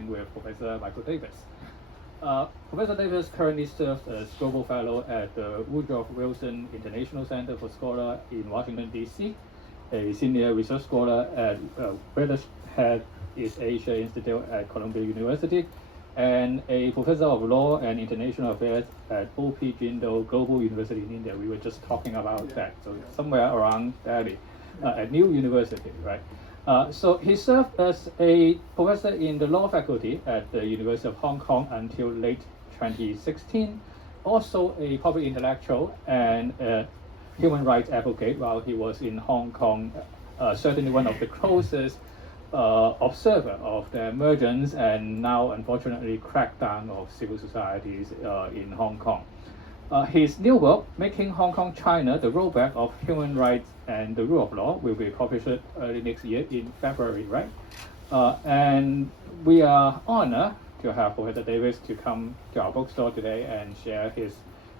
with Professor Michael Davis. Professor Davis currently serves as Global Fellow at the Woodrow Wilson International Center for Scholars in Washington, D.C., a Senior Research Scholar at British Head East Asia Institute at Columbia University, and a Professor of Law and International Affairs at O.P. Jindal Global University in India. We were just talking about that, so somewhere around Delhi, at New University, right? So he served as a professor in the law faculty at the University of Hong Kong until late 2016, also a public intellectual and a human rights advocate while he was in Hong Kong, certainly one of the closest observer of the emergence and now unfortunately crackdown of civil societies in Hong Kong. His new book, Making Hong Kong China, The Rollback of Human Rights and the Rule of Law, will be published early next year in February, right? And we are honored to have Professor Davis to come to our bookstore today and share his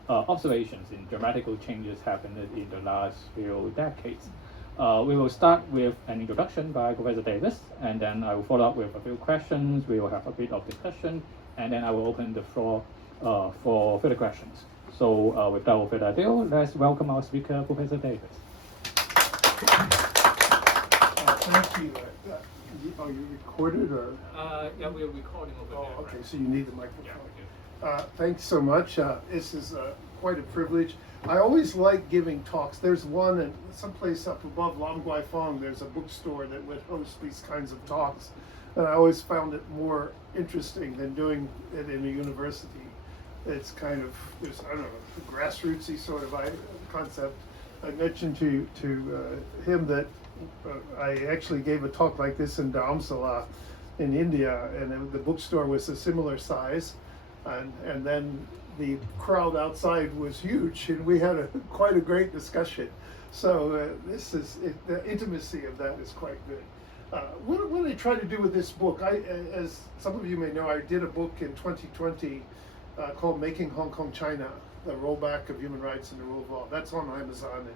observations in dramatical changes happened in the last few decades. We will start with an introduction by Professor Davis, and then I will follow up with a few questions. We will have a bit of discussion, and then I will open the floor for further questions. So without further ado, let's welcome our speaker, Professor Davis. Thank you. Are you recorded or? Yeah, we're recording over there. Okay, so you need the microphone. Thanks so much. This is quite a privilege. I always like giving talks. There's one in someplace up above Lam Gwai Fong. There's a bookstore that would host these kinds of talks, and I always found it more interesting than doing it in a university. It's kind of, there's, I don't know, a grassrootsy sort of concept. I mentioned to him that I actually gave a talk like this in Dharamsala in India, and the bookstore was a similar size, and then the crowd outside was huge, and we had quite a great discussion. So this is the intimacy of that is quite good. What I try to do with this book, as some of you may know, I did a book in 2020 called Making Hong Kong China, The Rollback of Human Rights and the Rule of Law. That's on Amazon.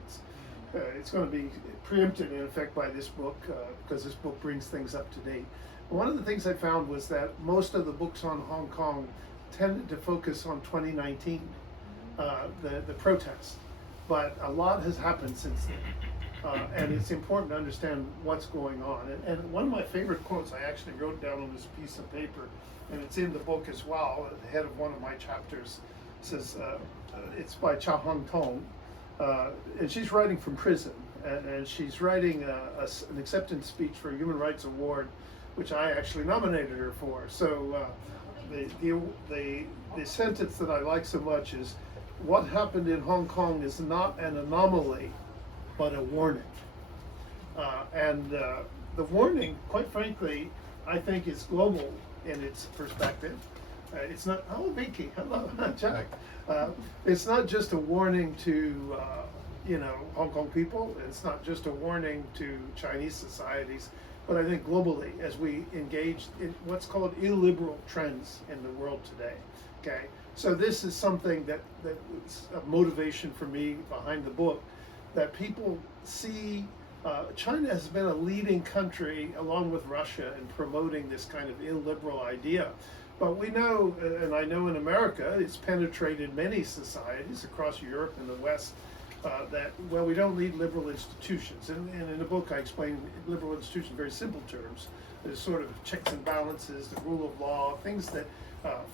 It's going to be preempted in effect by this book because this book brings things up to date. One of the things I found was that most of the books on Hong Kong tended to focus on 2019, the protests, but a lot has happened since then, and it's important to understand what's going on. And one of my favorite quotes I actually wrote down on this piece of paper, and it's in the book as well, at the head of one of my chapters, says, it's by Cha Hong Tong, and she's writing from prison, and she's writing an acceptance speech for a Human Rights Award, which I actually nominated her for. So the sentence that I like so much is, what happened in Hong Kong is not an anomaly, but a warning. And the warning, quite frankly, I think is global in its perspective. It's not, hello Vicky, hello Jack. It's not just a warning to Hong Kong people. It's not just a warning to Chinese societies, but I think globally as we engage in what's called illiberal trends in the world today. Okay, so this is something that's a motivation for me behind the book, that people see China has been a leading country along with Russia in promoting this kind of illiberal idea. But we know, and I know in America, it's penetrated many societies across Europe and the West, that, well, we don't need liberal institutions. And in the book, I explain liberal institutions in very simple terms. There's sort of checks and balances, the rule of law, things that,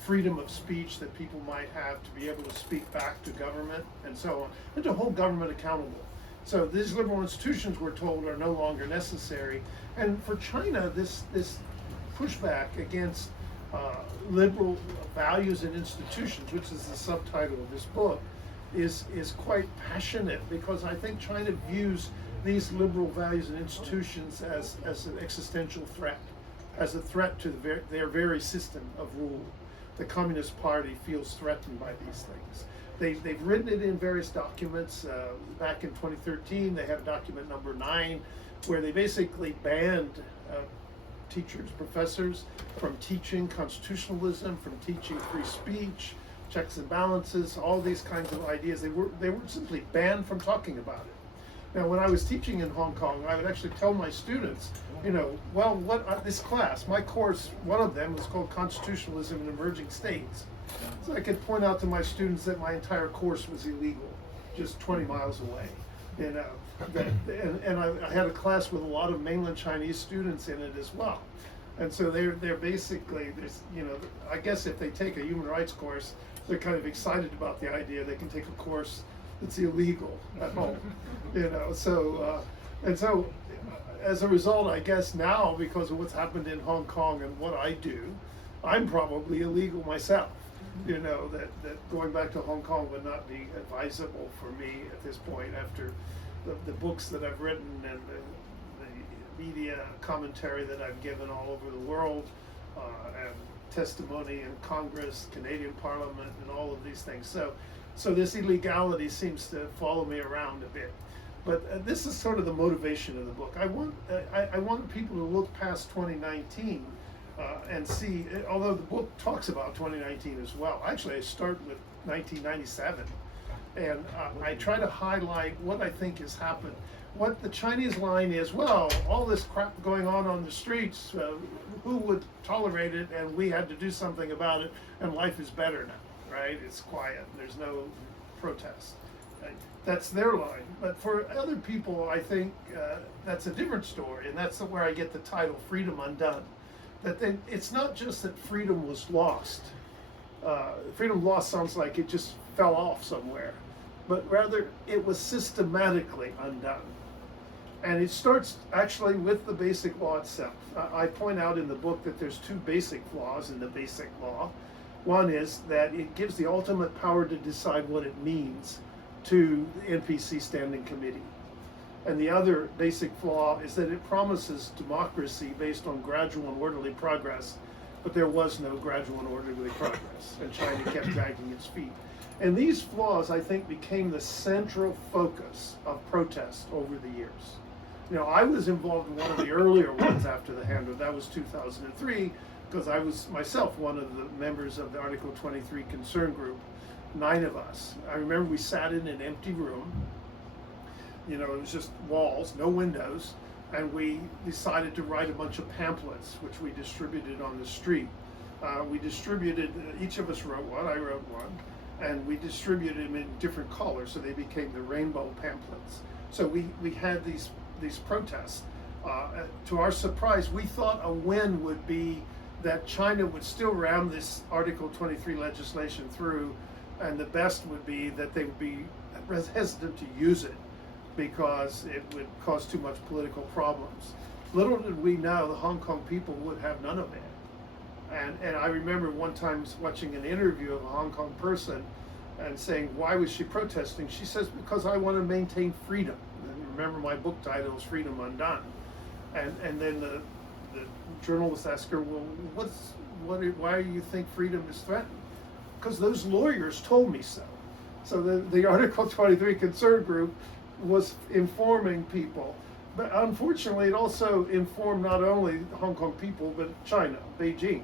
freedom of speech that people might have to be able to speak back to government and so on, and to hold government accountable. So these liberal institutions, we're told, are no longer necessary. And for China, this pushback against liberal values and institutions, which is the subtitle of this book, is quite passionate, because I think China views these liberal values and institutions as an existential threat, as a threat to their very system of rule. The Communist Party feels threatened by these things. They've written it in various documents. Back in 2013, they have document number 9, where they basically banned teachers, professors from teaching constitutionalism, from teaching free speech, checks and balances, all these kinds of ideas. They were simply banned from talking about it. Now, when I was teaching in Hong Kong, I would actually tell my students, this class, my course, one of them was called Constitutionalism in Emerging States. So I could point out to my students that my entire course was illegal, just 20 miles away. And I had a class with a lot of mainland Chinese students in it as well. And so they're basically, I guess if they take a human rights course, they're kind of excited about the idea they can take a course that's illegal at home, So as a result, I guess now, because of what's happened in Hong Kong and what I do, I'm probably illegal myself. That going back to Hong Kong would not be advisable for me at this point after the books that I've written and the media commentary that I've given all over the world, and testimony in Congress, Canadian Parliament, and all of these things. So this illegality seems to follow me around a bit. But this is sort of the motivation of the book. I want people to look past 2019 and see, although the book talks about 2019 as well. Actually, I start with 1997. And I try to highlight what I think has happened. What the Chinese line is, all this crap going on the streets, who would tolerate it, and we had to do something about it, and life is better now, right? It's quiet, there's no protest. Right? That's their line. But for other people, I think that's a different story, and that's where I get the title, Freedom Undone. It's not just that freedom was lost. Freedom lost sounds like it just fell off somewhere, but rather it was systematically undone. And it starts actually with the basic law itself. I point out in the book that there's two basic flaws in the basic law. One is that it gives the ultimate power to decide what it means to the NPC Standing Committee. And the other basic flaw is that it promises democracy based on gradual and orderly progress, but there was no gradual and orderly progress, and China kept dragging its feet. And these flaws, I think, became the central focus of protest over the years. I was involved in one of the earlier ones after the handover. That was 2003, because I was myself one of the members of the Article 23 concern group, 9 of us. I remember we sat in an empty room. It was just walls, no windows, and we decided to write a bunch of pamphlets, which we distributed on the street. We distributed, each of us wrote one, I wrote one, and we distributed them in different colors, so they became the rainbow pamphlets. So we had these protests. To our surprise, we thought a win would be that China would still ram this Article 23 legislation through, and the best would be that they would be hesitant to use it because it would cause too much political problems. Little did we know the Hong Kong people would have none of it. And I remember one time watching an interview of a Hong Kong person and saying, why was she protesting? She says, because I want to maintain freedom. And remember, my book title is Freedom Undone. And then the journalist asked her, well, why do you think freedom is threatened? Because those lawyers told me so. So the Article 23 concern group was informing people. But unfortunately, it also informed not only the Hong Kong people, but China, Beijing.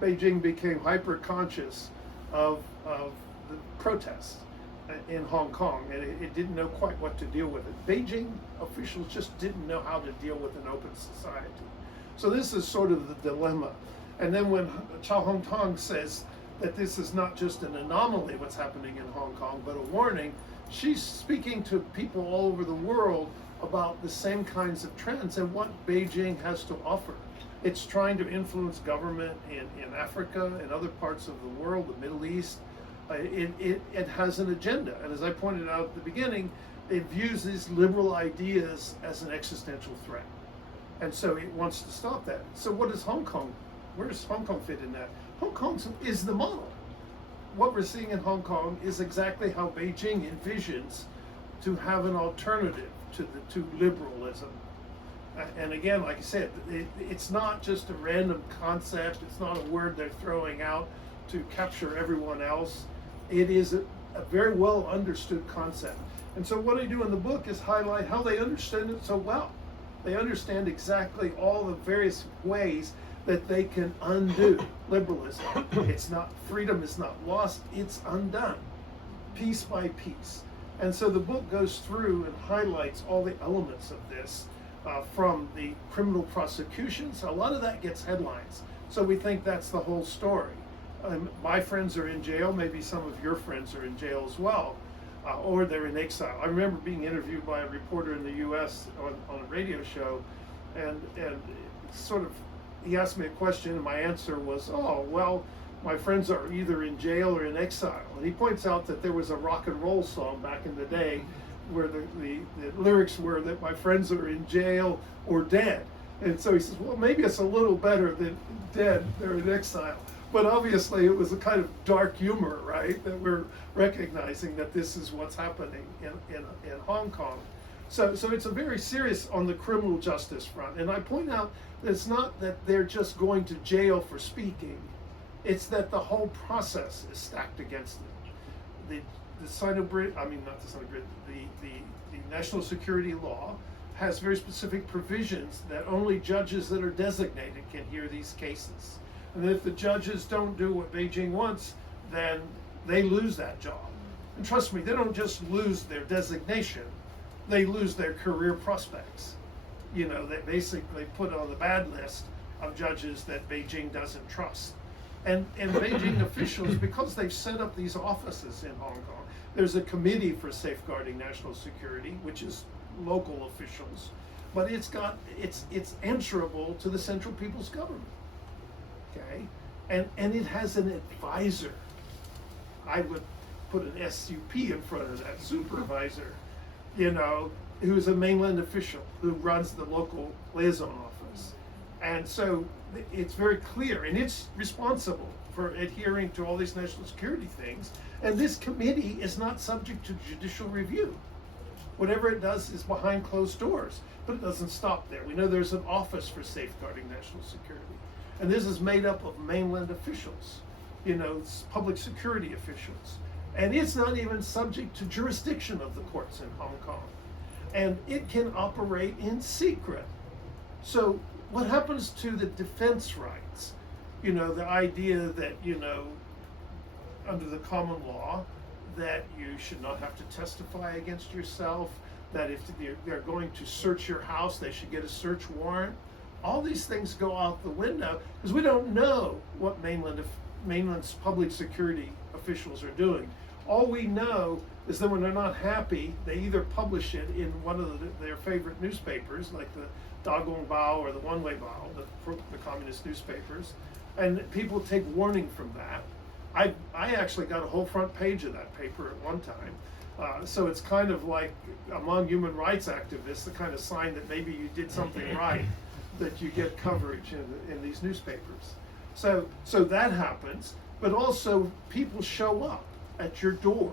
Beijing became hyper-conscious of the protests in Hong Kong, and it didn't know quite what to deal with it. Beijing officials just didn't know how to deal with an open society. So this is sort of the dilemma. And then when Chow Hong Tong says that this is not just an anomaly, what's happening in Hong Kong, but a warning, she's speaking to people all over the world about the same kinds of trends and what Beijing has to offer. It's trying to influence government in Africa and other parts of the world, the Middle East. It has an agenda. And as I pointed out at the beginning, it views these liberal ideas as an existential threat. And so it wants to stop that. So what is Hong Kong? Where does Hong Kong fit in that? Hong Kong is the model. What we're seeing in Hong Kong is exactly how Beijing envisions to have an alternative to liberalism. And again, like I said, it's not just a random concept. It's not a word they're throwing out to capture everyone else. It is a very well understood concept. And so what I do in the book is highlight how they understand it so well. They understand exactly all the various ways that they can undo liberalism. Freedom is not lost, it's undone, piece by piece. And so the book goes through and highlights all the elements of this, from the criminal prosecutions. A lot of that gets headlines, so we think that's the whole story. My friends are in jail, maybe some of your friends are in jail as well, or they're in exile. I remember being interviewed by a reporter in the US on a radio show, and sort of, he asked me a question and my answer was, oh, well, my friends are either in jail or in exile. And he points out that there was a rock and roll song back in the day where the lyrics were that my friends are in jail or dead. And so he says, well, maybe it's a little better than dead, they're in exile. But obviously it was a kind of dark humor, right? That we're recognizing that this is what's happening in Hong Kong. So it's a very serious on the criminal justice front. And I point out that it's not that they're just going to jail for speaking. It's that the whole process is stacked against them. The national security law has very specific provisions that only judges that are designated can hear these cases. And if the judges don't do what Beijing wants, then they lose that job. And trust me, they don't just lose their designation, they lose their career prospects. You know, they basically put on the bad list of judges that Beijing doesn't trust. And Beijing officials, because they've set up these offices in Hong Kong, there's a committee for safeguarding national security, which is local officials, but it's answerable to the Central People's Government. Okay, and it has an advisor. I would put an SUP in front of that, supervisor, you know, who's a mainland official who runs the local liaison office. And so it's very clear, and it's responsible for adhering to all these national security things. And this committee is not subject to judicial review. Whatever it does is behind closed doors, but it doesn't stop there. We know there's an office for safeguarding national security. And this is made up of mainland officials, you know, public security officials. And it's not even subject to jurisdiction of the courts in Hong Kong. And it can operate in secret. So what happens to the defense rights? You know, the idea that, you know, under the common law, that you should not have to testify against yourself, that if they're going to search your house, they should get a search warrant. All these things go out the window because we don't know what mainland's public security officials are doing. All we know is that when they're not happy, they either publish it in one of their favorite newspapers, like the Dagong Bao or the One Way Bao, the communist newspapers, and people take warning from that. I actually got a whole front page of that paper at one time. So it's kind of like, among human rights activists, the kind of sign that maybe you did something right, that you get coverage in these newspapers. So that happens, but also people show up at your door.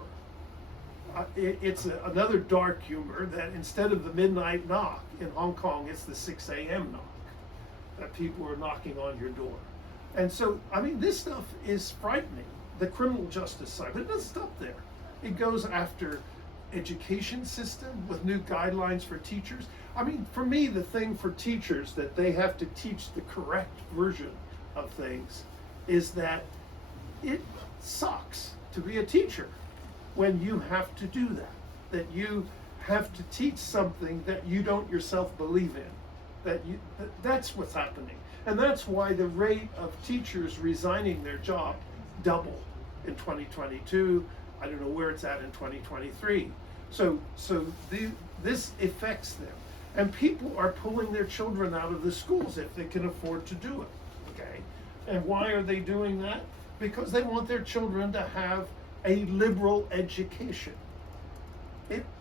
It's another dark humor that instead of the midnight knock in Hong Kong, it's the 6 a.m. knock, that people are knocking on your door. And so, I mean, this stuff is frightening, the criminal justice side, but it doesn't stop there. It goes after education system with new guidelines for teachers. I mean, for me, the thing for teachers that they have to teach the correct version of things is that it sucks to be a teacher when you have to do that you have to teach something that you don't yourself believe in, that's what's happening. And that's why the rate of teachers resigning their job doubled in 2022. I don't know where it's at in 2023. So this affects them. And people are pulling their children out of the schools if they can afford to do it, okay? And why are they doing that? Because they want their children to have a liberal education.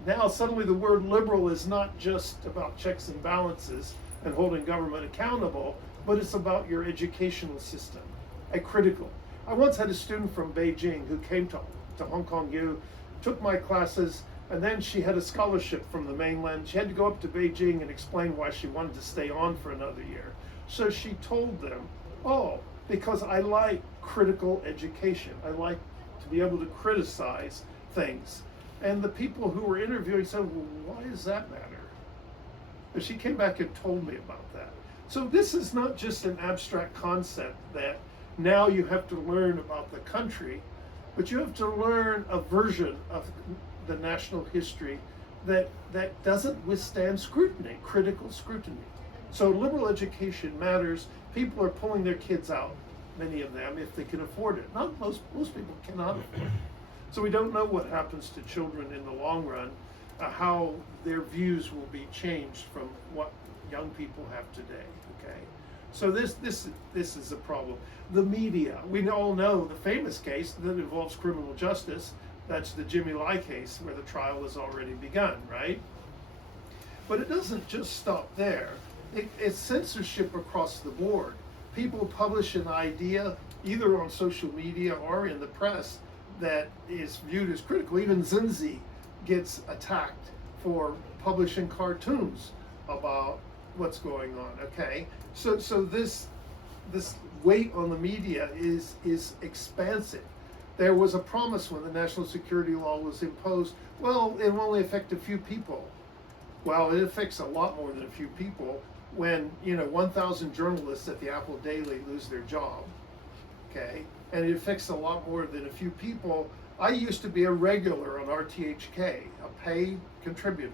Now suddenly the word liberal is not just about checks and balances and holding government accountable, but it's about your educational system, a critical. I once had a student from Beijing who came to Hong Kong U, took my classes, and then she had a scholarship from the mainland. She had to go up to Beijing and explain why she wanted to stay on for another year. So she told them, oh, because I like critical education. I like to be able to criticize things. And the people who were interviewing said, well, why does that matter? But she came back and told me about that. So this is not just an abstract concept that now you have to learn about the country, but you have to learn a version of the national history that doesn't withstand scrutiny, critical scrutiny. So liberal education matters. People are pulling their kids out, many of them, if they can afford it. Not most people cannot afford it. So we don't know what happens to children in the long run, how their views will be changed from what young people have today. Okay, so this is a problem. The media, we all know the famous case that involves criminal justice. That's the Jimmy Lai case, where the trial has already begun, right? But it doesn't just stop there. It's censorship across the board. People publish an idea either on social media or in the press that is viewed as critical. Even Zinzi gets attacked for publishing cartoons about what's going on. Okay, so this weight on the media is expansive. There was a promise when the national security law was imposed, well, it will only affect a few people. Well, it affects a lot more than a few people when 1,000 journalists at the Apple Daily lose their job. Okay, and it affects a lot more than a few people. I used to be a regular on RTHK, a paid contributor.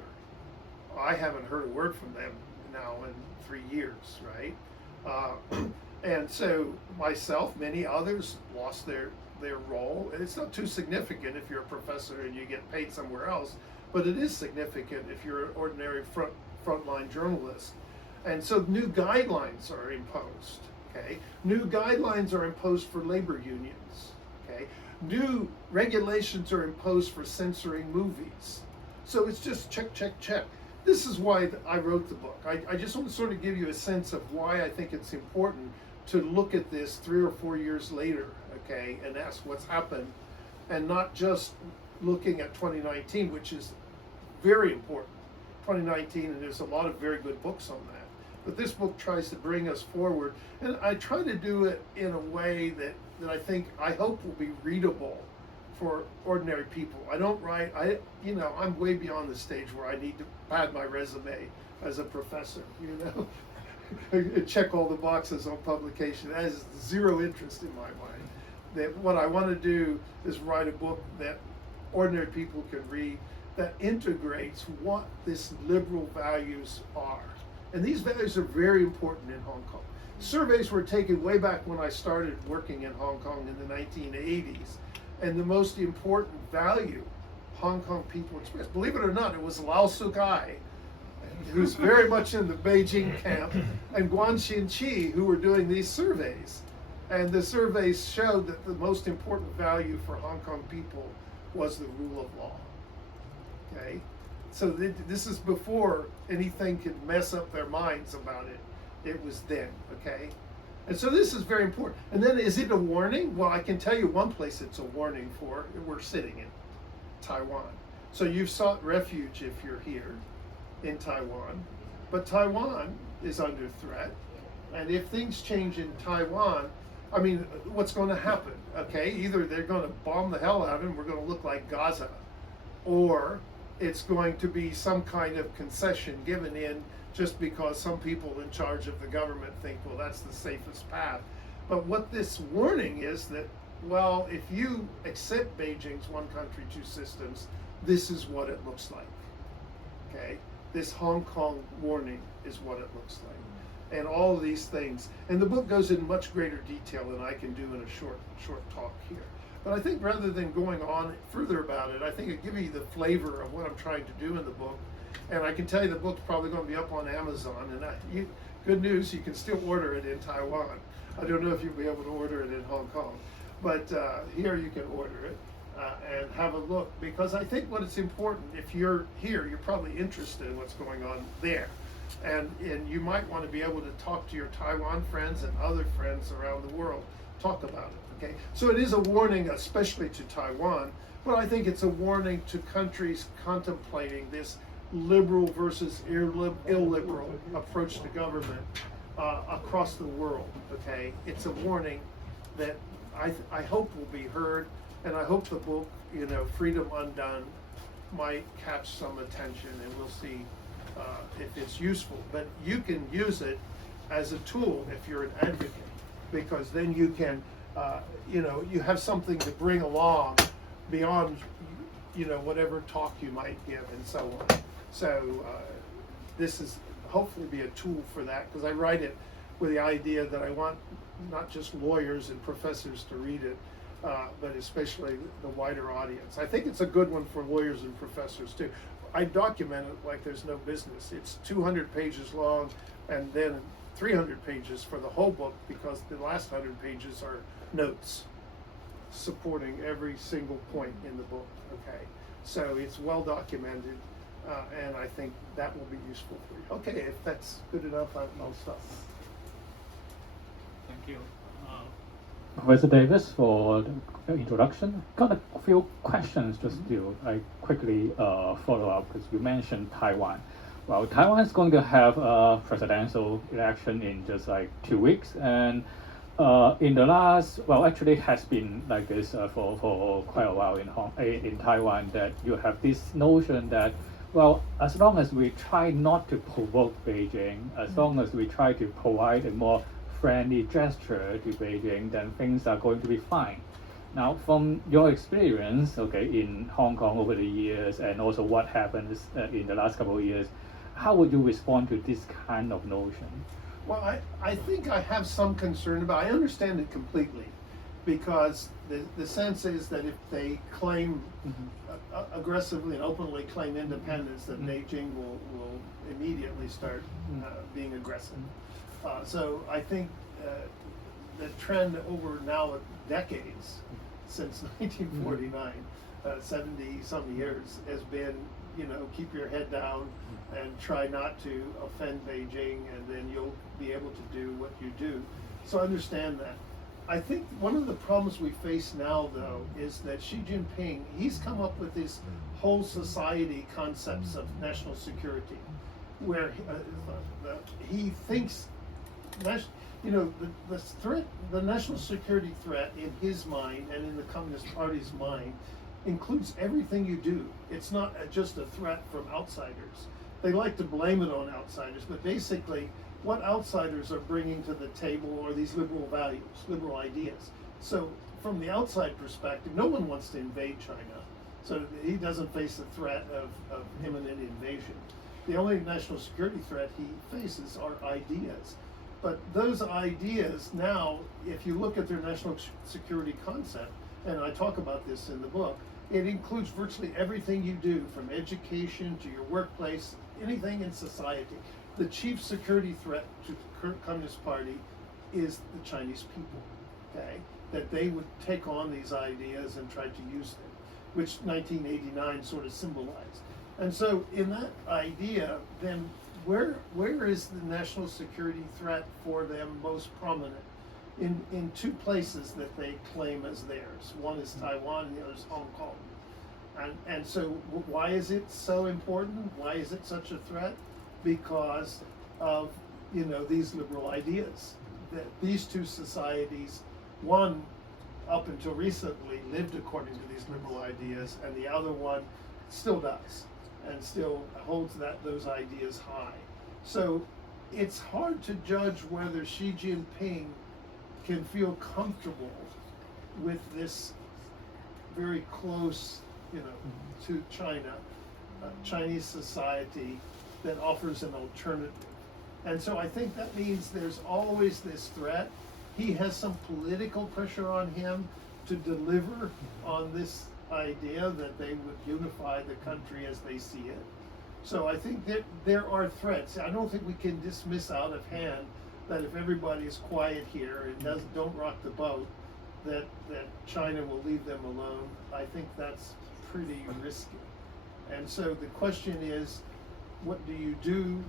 I haven't heard a word from them now in 3 years, right? And so myself, many others lost their role. And it's not too significant if you're a professor and you get paid somewhere else, but it is significant if you're an ordinary frontline journalist. And so new guidelines are imposed. Okay, new guidelines are imposed for labor unions. Okay, new regulations are imposed for censoring movies. So it's just check, check, check. This is why I wrote the book. I just want to sort of give you a sense of why I think it's important to look at this 3 or 4 years later, okay, and ask what's happened, and not just looking at 2019, which is very important. 2019, and there's a lot of very good books on that. But this book tries to bring us forward, and I try to do it in a way that I hope will be readable for ordinary people. I don't write, I'm way beyond the stage where I need to pad my resume as a professor, check all the boxes on publication. That has zero interest in my mind. That what I want to do is write a book that ordinary people can read, that integrates what these liberal values are. And these values are very important in Hong Kong. Surveys were taken way back when I started working in Hong Kong in the 1980s. And the most important value Hong Kong people expressed, believe it or not, it was Lau Suk-ai, who's very much in the Beijing camp, and Guan Xin-chi, who were doing these surveys. And the surveys showed that the most important value for Hong Kong people was the rule of law. Okay? So this is before anything could mess up their minds about it. It was then, okay? And so this is very important. And then is it a warning? Well, I can tell you one place it's a warning for, we're sitting in Taiwan. So you've sought refuge if you're here in Taiwan, but Taiwan is under threat. And if things change in Taiwan, I mean, what's going to happen? Okay, either they're going to bomb the hell out of it and we're going to look like Gaza, or it's going to be some kind of concession given in just because some people in charge of the government think, well, that's the safest path. But what this warning is that, well, if you accept Beijing's one country, two systems, this is what it looks like. Okay? This Hong Kong warning is what it looks like. And all of these things. And the book goes in much greater detail than I can do in a short talk here. But I think rather than going on further about it, I think it gives you the flavor of what I'm trying to do in the book. And I can tell you the book's probably going to be up on Amazon. And good news, you can still order it in Taiwan. I don't know if you'll be able to order it in Hong Kong. But here you can order it and have a look. Because I think what it's important, if you're here, you're probably interested in what's going on there. And you might want to be able to talk to your Taiwan friends and other friends around the world. Talk about it, okay? So it is a warning, especially to Taiwan, but I think it's a warning to countries contemplating this liberal versus illiberal approach to government across the world, okay? It's a warning that I hope will be heard, and I hope the book, Freedom Undone, might catch some attention, and we'll see if it's useful. But you can use it as a tool if you're an advocate, because then you can, you have something to bring along beyond whatever talk you might give and so on. So this is hopefully be a tool for that, because I write it with the idea that I want not just lawyers and professors to read it, but especially the wider audience. I think it's a good one for lawyers and professors too. I document it like there's no business. It's 200 pages long, and then 300 pages for the whole book, because the last 100 pages are notes supporting every single point in the book. Okay, so it's well documented, and I think that will be useful for you. Okay, if that's good enough, I'll stop. Thank you, Professor Davis, for the introduction. Got a few questions just to quickly follow up, because you mentioned Taiwan. Well, Taiwan is going to have a presidential election in just 2 weeks, and in the last, well, actually has been like this for quite a while in Taiwan, that you have this notion that, well, as long as we try not to provoke Beijing, as long as we try to provide a more friendly gesture to Beijing, then things are going to be fine. Now, from your experience, in Hong Kong over the years, and also what happens in the last couple of years, how would you respond to this kind of notion? Well, I think I have some concern about it. I understand it completely, because the sense is that if they claim aggressively and openly claim independence, that Beijing will immediately start being aggressive. So I think the trend over now decades, since 1949, 70-some years, has been, keep your head down and try not to offend Beijing, and then you'll be able to do what you do. So I understand that. I think one of the problems we face now, though, is that Xi Jinping, he's come up with this whole society concepts of national security, where he thinks, the threat, the national security threat in his mind and in the Communist Party's mind includes everything you do. It's not just a threat from outsiders. They like to blame it on outsiders, but basically what outsiders are bringing to the table are these liberal values, liberal ideas. So from the outside perspective, no one wants to invade China. So he doesn't face the threat of imminent invasion. The only national security threat he faces are ideas. But those ideas now, if you look at their national security concept, and I talk about this in the book, it includes virtually everything you do, from education to your workplace, anything in society. The chief security threat to the Communist Party is the Chinese people, okay? That they would take on these ideas and try to use them, which 1989 sort of symbolized. And so in that idea, then where is the national security threat for them most prominent? In two places that they claim as theirs. One is Taiwan, and the other is Hong Kong. And so why is it so important? Why is it such a threat? Because of, these liberal ideas. That these two societies, one up until recently lived according to these liberal ideas, and the other one still does, and still holds those ideas high. So it's hard to judge whether Xi Jinping can feel comfortable with this very close, to China, Chinese society that offers an alternative. And so I think that means there's always this threat. He has some political pressure on him to deliver on this idea that they would unify the country as they see it. So I think that there are threats. I don't think we can dismiss out of hand that if everybody is quiet here and don't rock the boat, that China will leave them alone. I think that's pretty risky. And so the question is, what do you do?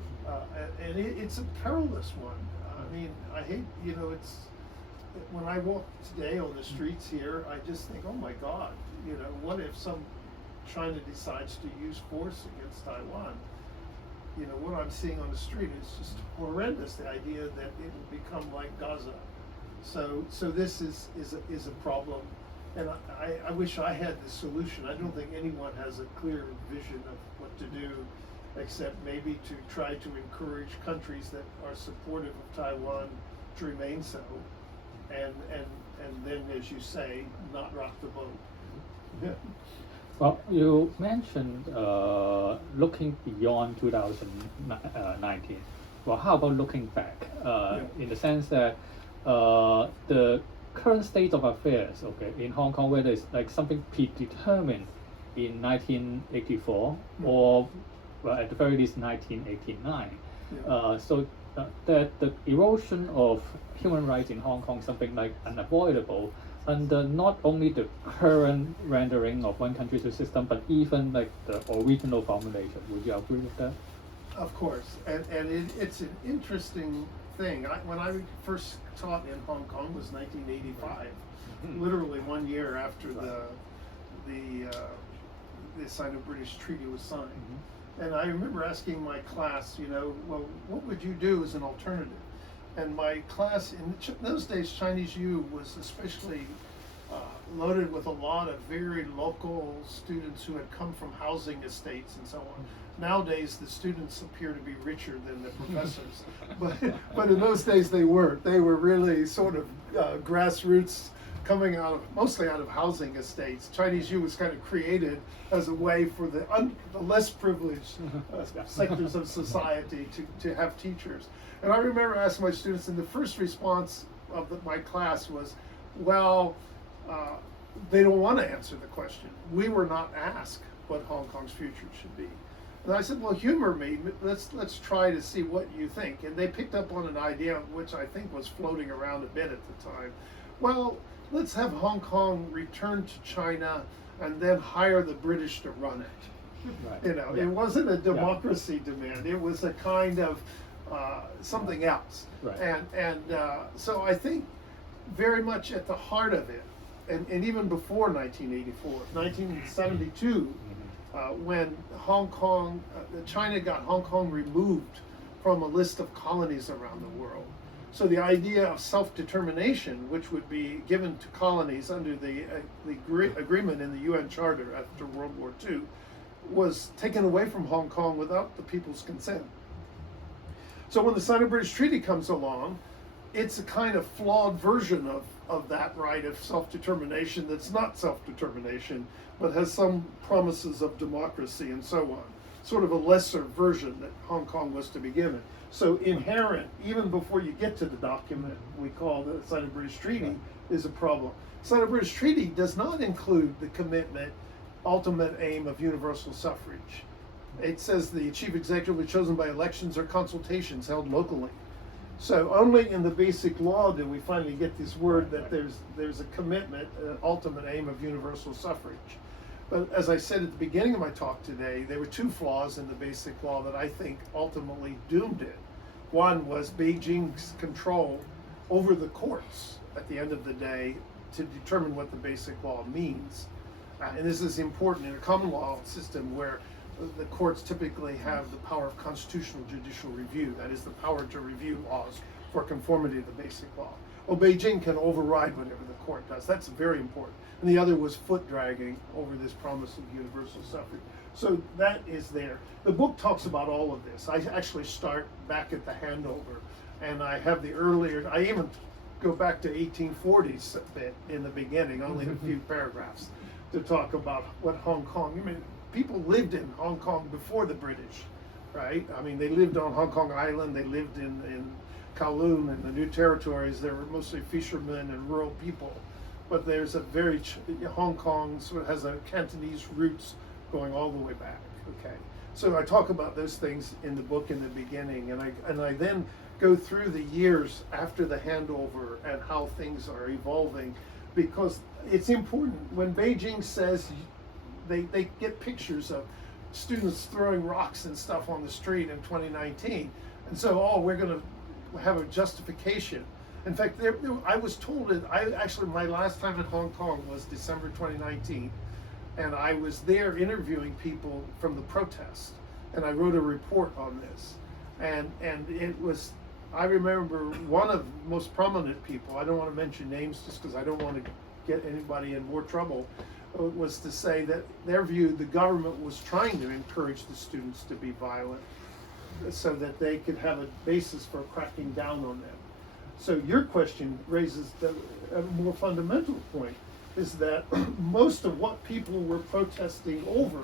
And it's a perilous one. I mean, I hate, it's, when I walk today on the streets here, I just think, oh my God, what if China decides to use force against Taiwan? What I'm seeing on the street is just horrendous, the idea that it will become like Gaza. So this is a problem, and I wish I had the solution. I don't think anyone has a clear vision of what to do, except maybe to try to encourage countries that are supportive of Taiwan to remain so, and then, as you say, not rock the boat. Yeah. Well, you mentioned looking beyond 2019. Well, how about looking back in the sense that the current state of affairs, okay, in Hong Kong, whether it's like something predetermined in 1984 or, well, at the very least 1989. So that the erosion of human rights in Hong Kong is something like unavoidable under not only the current rendering of one country system, but even like the original formulation. Would you agree with that? Of course, and it's an interesting thing. When I first taught in Hong Kong was 1985, literally 1 year after the Sino-British Treaty was signed. And I remember asking my class, well, what would you do as an alternative? And my class, in those days, Chinese U was especially loaded with a lot of very local students who had come from housing estates and so on. Nowadays, the students appear to be richer than the professors, but in those days they weren't. They were really sort of grassroots, coming mostly out of housing estates. Chinese U was kind of created as a way for the less privileged sectors of society to have teachers. And I remember asking my students, and the first response of my class was, well, they don't want to answer the question. We were not asked what Hong Kong's future should be. And I said, well, humor me. Let's try to see what you think. And they picked up on an idea which I think was floating around a bit at the time. Well, let's have Hong Kong return to China and then hire the British to run it. Right. It wasn't a democracy demand. It was a kind of something else. Right. And so I think very much at the heart of it, and even before 1984, 1972, when China got Hong Kong removed from a list of colonies around the world. So the idea of self-determination, which would be given to colonies under the agreement in the UN Charter after World War II, was taken away from Hong Kong without the people's consent. So when the Sino-British Treaty comes along, it's a kind of flawed version of that right of self-determination that's not self-determination, but has some promises of democracy and so on. Sort of a lesser version that Hong Kong was to be given. So inherent, even before you get to the document we call the Sino-British Treaty, is a problem. Sino-British Treaty does not include the commitment, ultimate aim of universal suffrage. It says the chief executive will be chosen by elections or consultations held locally. So only in the basic law do we finally get this word that there's a commitment, an ultimate aim of universal suffrage. But as I said at the beginning of my talk today, there were two flaws in the basic law that I think ultimately doomed it. One was Beijing's control over the courts at the end of the day to determine what the basic law means. And this is important in a common law system where the courts typically have the power of constitutional judicial review, that is the power to review laws for conformity to the basic law. Well, Beijing can override whatever the court does. That's very important. And the other was foot dragging over this promise of universal suffrage. So that is there. The book talks about all of this. I actually start back at the handover, and I have the earlier, I even go back to 1840s a bit in the beginning, only a few paragraphs, to talk about what Hong Kong, people lived in Hong Kong before the British, right? They lived on Hong Kong Island, they lived in Kowloon and the New Territories. They were mostly fishermen and rural people. But there's Hong Kong sort of has a Cantonese roots going all the way back, okay? So I talk about those things in the book in the beginning, and I then go through the years after the handover and how things are evolving, because it's important. When Beijing says, they get pictures of students throwing rocks and stuff on the street in 2019, and so, we're gonna have a justification. In fact, I was told my last time in Hong Kong was December 2019, and I was there interviewing people from the protest, and I wrote a report on this, and it was, I remember one of the most prominent people, I don't want to mention names just because I don't want to get anybody in more trouble, was to say that their view, the government was trying to encourage the students to be violent so that they could have a basis for cracking down on them. So your question raises a more fundamental point. is that most of what people were protesting over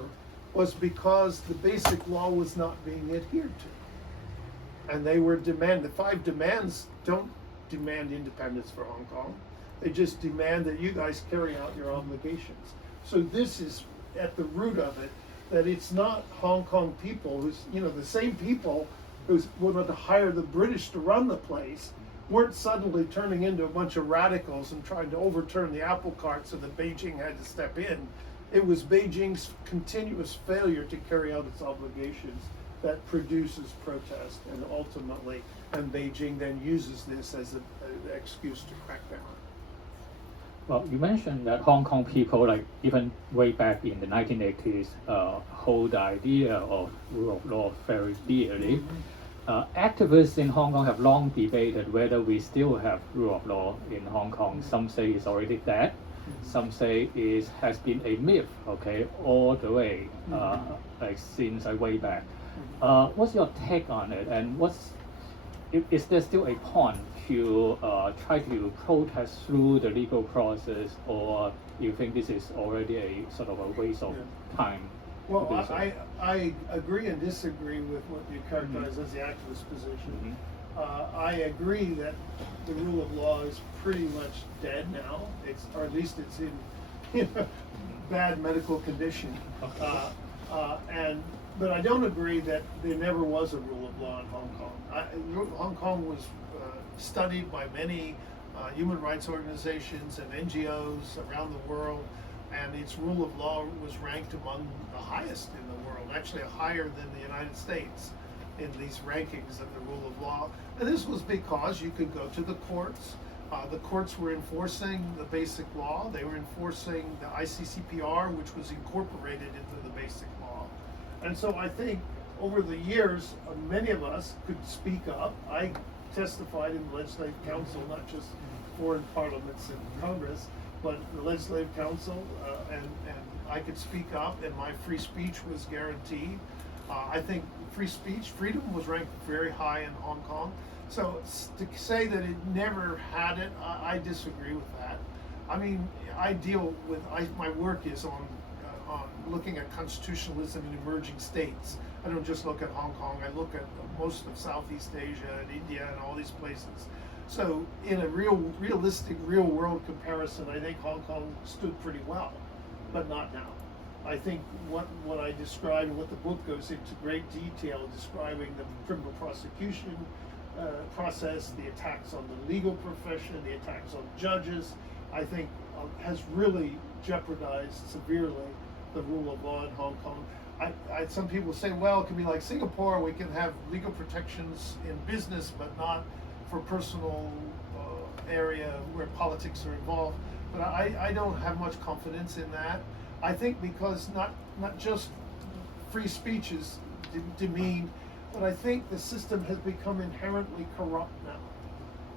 was because the basic law was not being adhered to. And they were the 5 demands don't demand independence for Hong Kong. They just demand that you guys carry out your obligations. So this is at the root of it, that it's not Hong Kong people who's, the same people who wanted to hire the British to run the place weren't suddenly turning into a bunch of radicals and trying to overturn the apple cart so that Beijing had to step in. It was Beijing's continuous failure to carry out its obligations that produces protest, and ultimately, and Beijing then uses this as an excuse to crack down. Well, you mentioned that Hong Kong people, like even way back in the 1980s, hold the idea of rule of law very dearly. Activists in Hong Kong have long debated whether we still have rule of law in Hong Kong. Some say it's already dead. Some say it has been a myth, okay, all the way, like since way back. What's your take on it, and is there still a point to try to protest through the legal process, or you think this is already a sort of a waste of time? Well, I agree and disagree with what you characterize as the activist position. I agree that the rule of law is pretty much dead now. Or at least it's in bad medical condition. But I don't agree that there never was a rule of law in Hong Kong. Hong Kong was studied by many human rights organizations and NGOs around the world, and its rule of law was ranked among the highest in the world, actually higher than the United States in these rankings of the rule of law. And this was because you could go to the courts. The courts were enforcing the basic law. They were enforcing the ICCPR, which was incorporated into the basic law. And so I think over the years, many of us could speak up. I testified in the Legislative Council, not just foreign parliaments and Congress, but the Legislative Council, and I could speak up, and my free speech was guaranteed. I think free speech, freedom was ranked very high in Hong Kong. So to say that it never had it, I disagree with that. I mean, my work is on looking at constitutionalism in emerging states. I don't just look at Hong Kong, I look at most of Southeast Asia and India and all these places. So in a realistic, real world comparison, I think Hong Kong stood pretty well, but not now. I think what I described and what the book goes into great detail, describing the criminal prosecution process, the attacks on the legal profession, the attacks on judges, I think has really jeopardized severely the rule of law in Hong Kong. Some people say, well, it can be like Singapore, we can have legal protections in business, but not for personal area where politics are involved. But I don't have much confidence in that. I think because not just free speech is demeaned, but I think the system has become inherently corrupt now.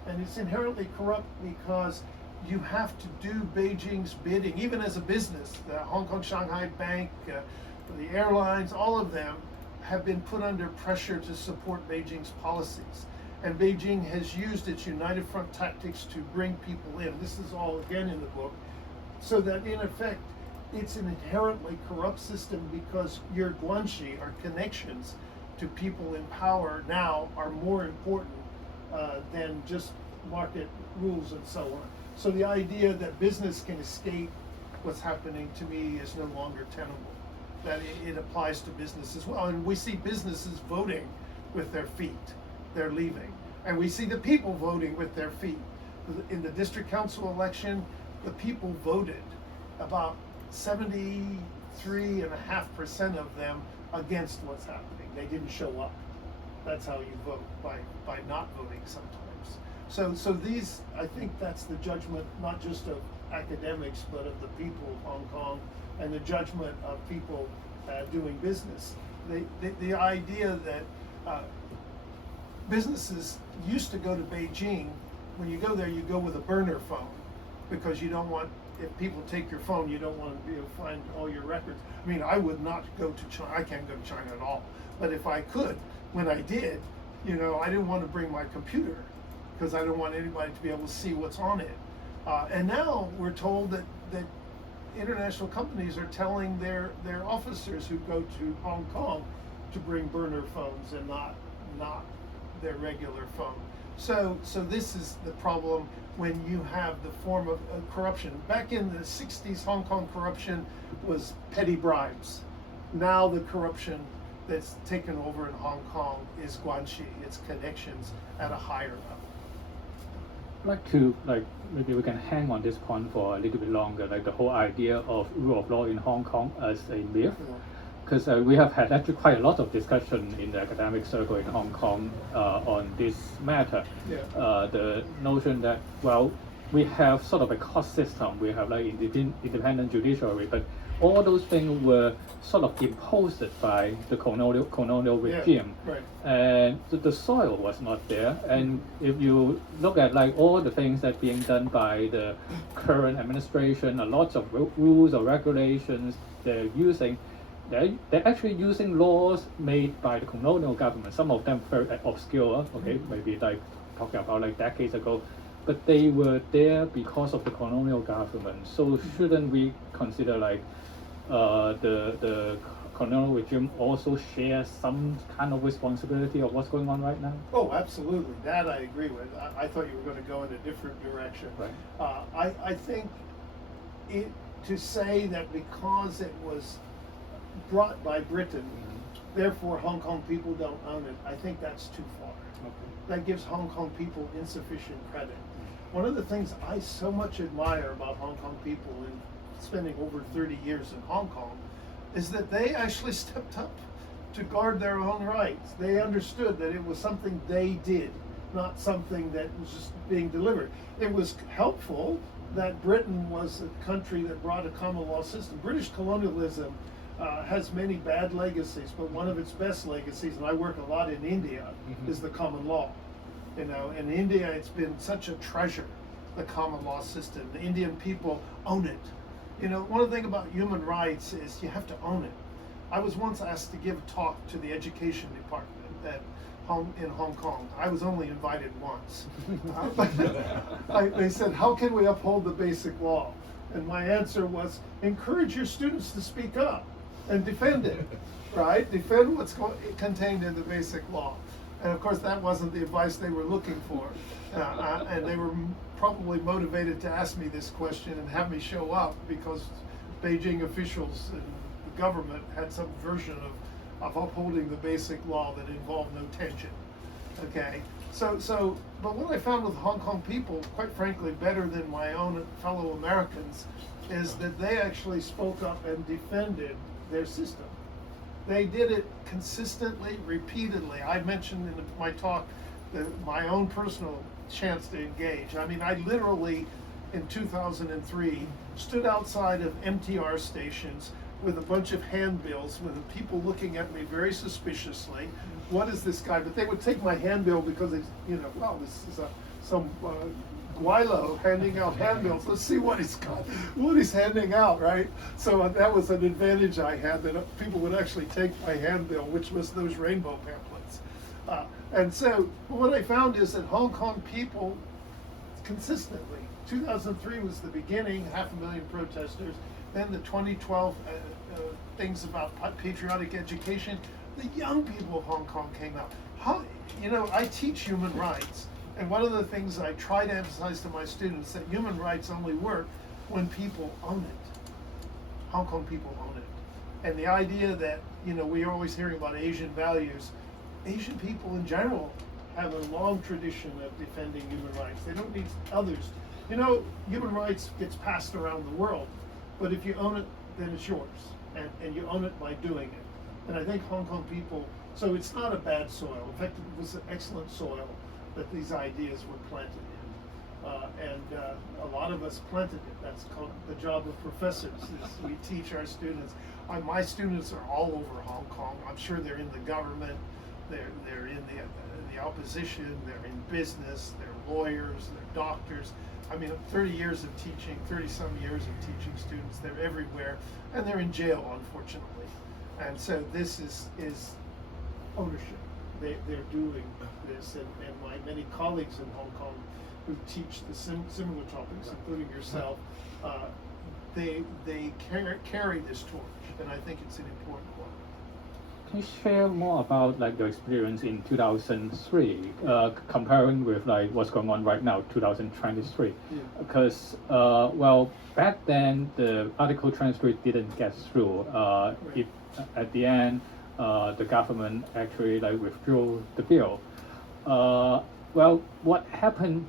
And it's inherently corrupt because you have to do Beijing's bidding, even as a business. The Hong Kong Shanghai Bank, the airlines, all of them have been put under pressure to support Beijing's policies. And Beijing has used its United Front tactics to bring people in. This is all again in the book. So that in effect, it's an inherently corrupt system because your guanxi, or connections to people in power now, are more important than just market rules and so on. So the idea that business can escape what's happening, to me, is no longer tenable. That it applies to business as well. And we see businesses voting with their feet. They're leaving. And we see the people voting with their feet. In the district council election, the people voted. About 73.5% of them against what's happening. They didn't show up. That's how you vote, by not voting sometimes. So these, I think that's the judgment, not just of academics, but of the people of Hong Kong, and the judgment of people doing business. The idea that businesses used to go to Beijing, when you go there, you go with a burner phone, because you don't want, if people take your phone, you don't want to be able to find all your records. I mean, I would not go to China. I can't go to China at all. But if I could, when I did, I didn't want to bring my computer because I don't want anybody to be able to see what's on it. And now we're told that that international companies are telling their officers who go to Hong Kong to bring burner phones and not their regular phone. So this is the problem when you have the form of corruption. Back in the 60s, Hong Kong corruption was petty bribes. Now the corruption that's taken over in Hong Kong is guanxi, it's connections at a higher level. I'd like to, maybe we can hang on this point for a little bit longer, like the whole idea of rule of law in Hong Kong as a myth. Because we have had actually quite a lot of discussion in the academic circle in Hong Kong on this matter. The notion that, well, we have sort of a court system, we have like independent judiciary, but all those things were sort of imposed by the colonial regime. Right. And the soil was not there. And if you look at like all the things that being done by the current administration, a lot of rules or regulations they're using, they're actually using laws made by the colonial government. Some of them very obscure, okay, maybe like talking about like decades ago, but they were there because of the colonial government. So shouldn't we consider like the colonial regime also shares some kind of responsibility of what's going on right now? Oh, absolutely. That I agree with. I thought you were going to go in a different direction. Right. I think to say that because it was brought by Britain, therefore Hong Kong people don't own it, I think that's too far. Okay. That gives Hong Kong people insufficient credit. One of the things I so much admire about Hong Kong people in spending over 30 years in Hong Kong is that they actually stepped up to guard their own rights. They understood that it was something they did, not something that was just being delivered. It was helpful that Britain was a country that brought a common law system. British colonialism has many bad legacies, but one of its best legacies, and I work a lot in India, is the common law. You know, in India, it's been such a treasure, the common law system. The Indian people own it. You know, one of the things about human rights is you have to own it. I was once asked to give a talk to the education department in Hong Kong. I was only invited once. They said, how can we uphold the basic law? And my answer was, encourage your students to speak up and defend it, right? Defend what's contained in the basic law. And of course, that wasn't the advice they were looking for. And they were probably motivated to ask me this question and have me show up because Beijing officials and the government had some version of upholding the basic law that involved no tension. Okay, but what I found with Hong Kong people, quite frankly, better than my own fellow Americans, is that they actually spoke up and defended their system. They did it consistently, repeatedly. I mentioned in my talk my own personal chance to engage. I mean, I literally, in 2003, stood outside of MTR stations with a bunch of handbills, with people looking at me very suspiciously. What is this guy? But they would take my handbill because they, well, this is some Guilo handing out handbills. Let's see what he's got, what he's handing out, right? So that was an advantage I had, that people would actually take my handbill, which was those rainbow pamphlets. And so what I found is that Hong Kong people consistently, 2003 was the beginning, 500,000 protesters, then the 2012 things about patriotic education, the young people of Hong Kong came out. I teach human rights, and one of the things I try to emphasize to my students that human rights only work when people own it. Hong Kong people own it. And the idea that, we're always hearing about Asian values, Asian people in general have a long tradition of defending human rights. They don't need others. Human rights gets passed around the world, but if you own it, then it's yours, and you own it by doing it. And I think Hong Kong people, so it's not a bad soil. In fact, it was an excellent soil that these ideas were planted in. And a lot of us planted it. That's called the job of professors, is we teach our students. My students are all over Hong Kong. I'm sure they're in the government, they're in the opposition, they're in business, they're lawyers, they're doctors. 30 years of teaching, 30-some years of teaching students, they're everywhere, and they're in jail, unfortunately. And so this is ownership. They're doing this, and my many colleagues in Hong Kong who teach the similar topics, including yourself, they carry this torch, and I think it's an important one. Can you share more about like your experience in 2003, comparing with like what's going on right now, 2023? Yeah. Because well, back then the Article 23 didn't get through. If at the end the government actually like withdrew the bill. Well, what happened?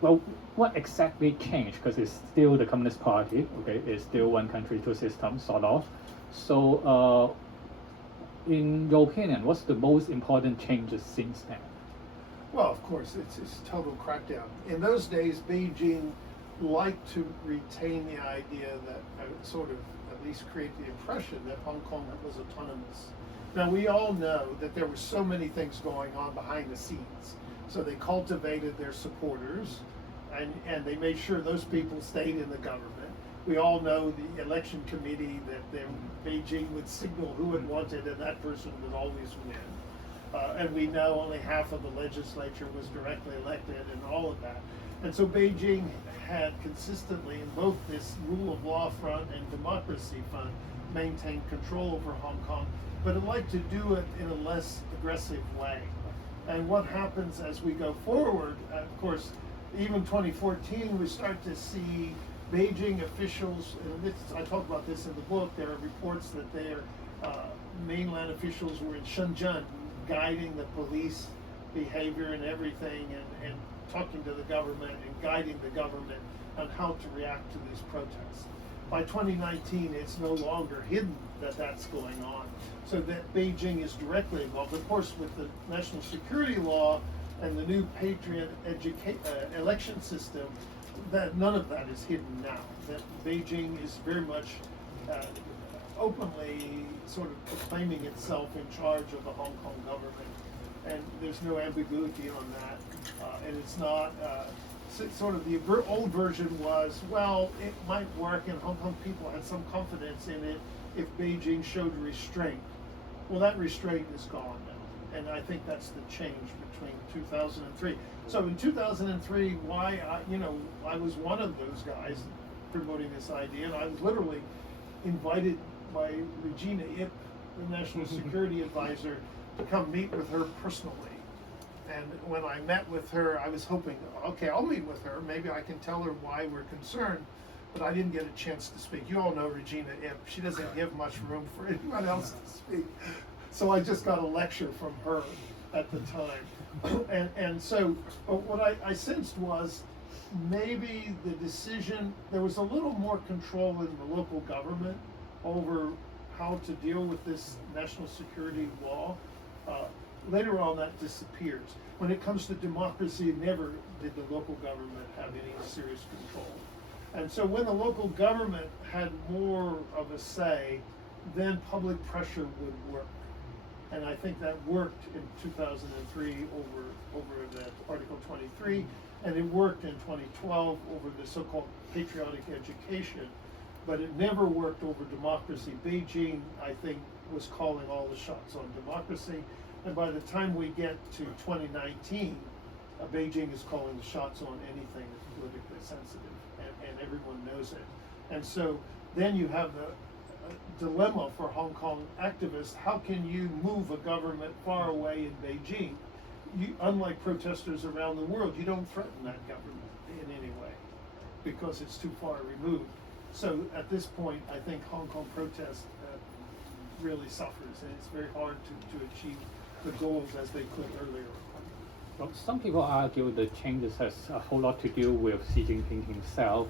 Well, what exactly changed? Because it's still the Communist Party. Okay, it's still one country, two systems, sort of. So. In your opinion, what's the most important changes since then? Well, of course, it's total crackdown. In those days, Beijing liked to retain the idea that sort of at least create the impression that Hong Kong was autonomous. Now, we all know that there were so many things going on behind the scenes. So they cultivated their supporters, and they made sure those people stayed in the government. We all know the election committee that Beijing would signal who it wanted, and that person would always win. And we know only half of the legislature was directly elected and all of that. And so Beijing had consistently, in both this rule of law front and democracy front, maintained control over Hong Kong, but it liked to do it in a less aggressive way. And what happens as we go forward, of course, even 2014, we start to see Beijing officials, and I talk about this in the book, there are reports that their mainland officials were in Shenzhen guiding the police behavior and everything, and talking to the government and guiding the government on how to react to these protests. By 2019, it's no longer hidden that that's going on, so that Beijing is directly involved. Of course, with the national security law and the new Patriot election system, that none of that is hidden now. That Beijing is very much openly sort of proclaiming itself in charge of the Hong Kong government, and there's no ambiguity on that. And it's not sort of the old version was, well, it might work, and Hong Kong people had some confidence in it if Beijing showed restraint. Well, that restraint is gone now, and I think that's the change between 2003. So in 2003, why I was one of those guys promoting this idea, and I was literally invited by Regina Ip, the National Security Advisor, to come meet with her personally. And when I met with her, I was hoping, okay, I'll meet with her. Maybe I can tell her why we're concerned. But I didn't get a chance to speak. You all know Regina Ip. She doesn't give much room for anyone else to speak. So I just got a lecture from her at the time. And so what I sensed was maybe the decision, there was a little more control in the local government over how to deal with this national security law. Later on, that disappears. When it comes to democracy, never did the local government have any serious control. And so when the local government had more of a say, then public pressure would work. And I think that worked in 2003 over the Article 23, and it worked in 2012 over the so-called patriotic education, but it never worked over democracy. Beijing, I think, was calling all the shots on democracy. And by the time we get to 2019, Beijing is calling the shots on anything that's politically sensitive, and everyone knows it. And so then you have the dilemma for Hong Kong activists. How can you move a government far away in Beijing? Unlike protesters around the world, you don't threaten that government in any way because it's too far removed. So at this point, I think Hong Kong protest really suffers, and it's very hard to achieve the goals as they could earlier. Well, some people argue the changes has a whole lot to do with Xi Jinping himself,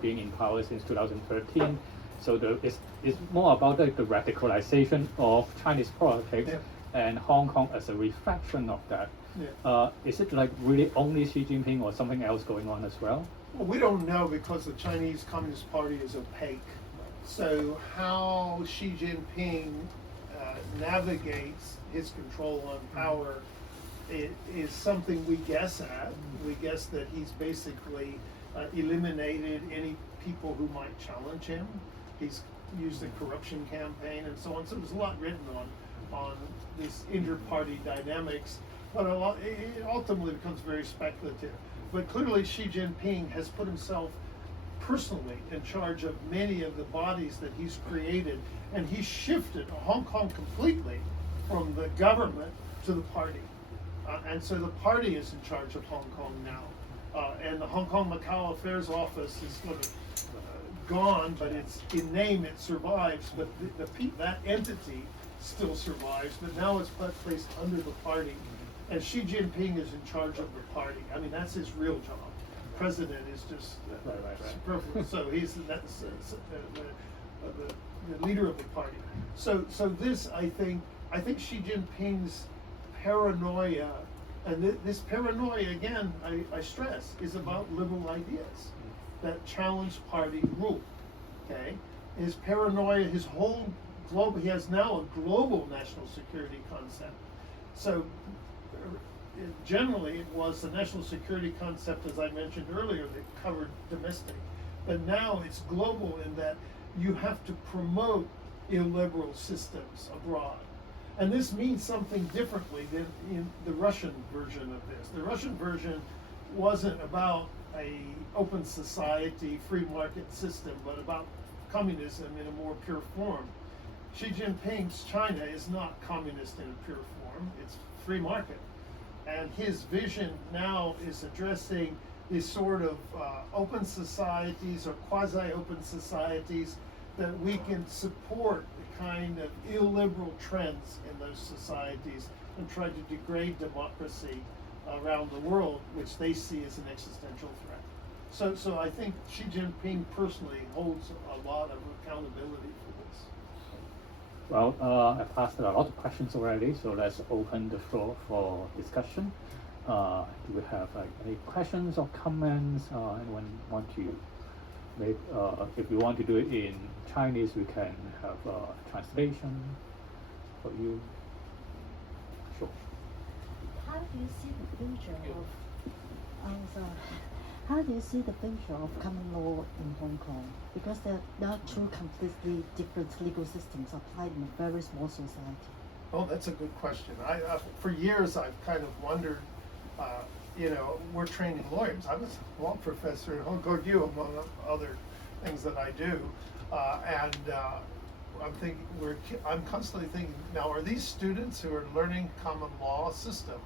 being in power since 2013. So it's more about the radicalization of Chinese politics and Hong Kong as a reflection of that. Is it like really only Xi Jinping or something else going on as well? Well, we don't know because the Chinese Communist Party is opaque. So how Xi Jinping navigates his control on power is something we guess at. We guess that he's basically eliminated any people who might challenge him. He's used a corruption campaign and so on. So there's a lot written on this inter-party dynamics, but it ultimately becomes very speculative. But clearly Xi Jinping has put himself personally in charge of many of the bodies that he's created, and he shifted Hong Kong completely from the government to the party. And so the party is in charge of Hong Kong now. And the Hong Kong Macau Affairs Office is sort of gone, but it's in name it survives, but that entity still survives, but now it's placed under the party. And Xi Jinping is in charge of the party. I mean, that's his real job. President is just superfluous. So he's the leader of the party. So this, I think Xi Jinping's paranoia, and this paranoia, again, I stress, is about liberal ideas that challenge party rule. Okay, his paranoia, his whole global, he has now a global national security concept. So generally it was the national security concept, as I mentioned earlier, that covered domestic, but now it's global in that you have to promote illiberal systems abroad. And this means something differently than in the Russian version of this. The Russian version wasn't about a open society, free market system, but about communism in a more pure form. Xi Jinping's China is not communist in a pure form, it's free market. And his vision now is addressing these sort of open societies or quasi-open societies that we can support the kind of illiberal trends in those societies and try to degrade democracy around the world, which they see as an existential threat. So I think Xi Jinping personally holds a lot of accountability for this. Well, I've asked a lot of questions already, so let's open the floor for discussion. Do we have any questions or comments? Anyone want to make, if you want to do it in Chinese, we can have a translation for you. Sure. How do you see the future of, how do you see the future of common law in Hong Kong? Because there are two completely different legal systems applied in a very small society. Oh, that's a good question. For years, I've kind of wondered, we're training lawyers. I was a law professor at Hong Kong U, among other things that I do. I'm constantly thinking, now are these students who are learning common law system?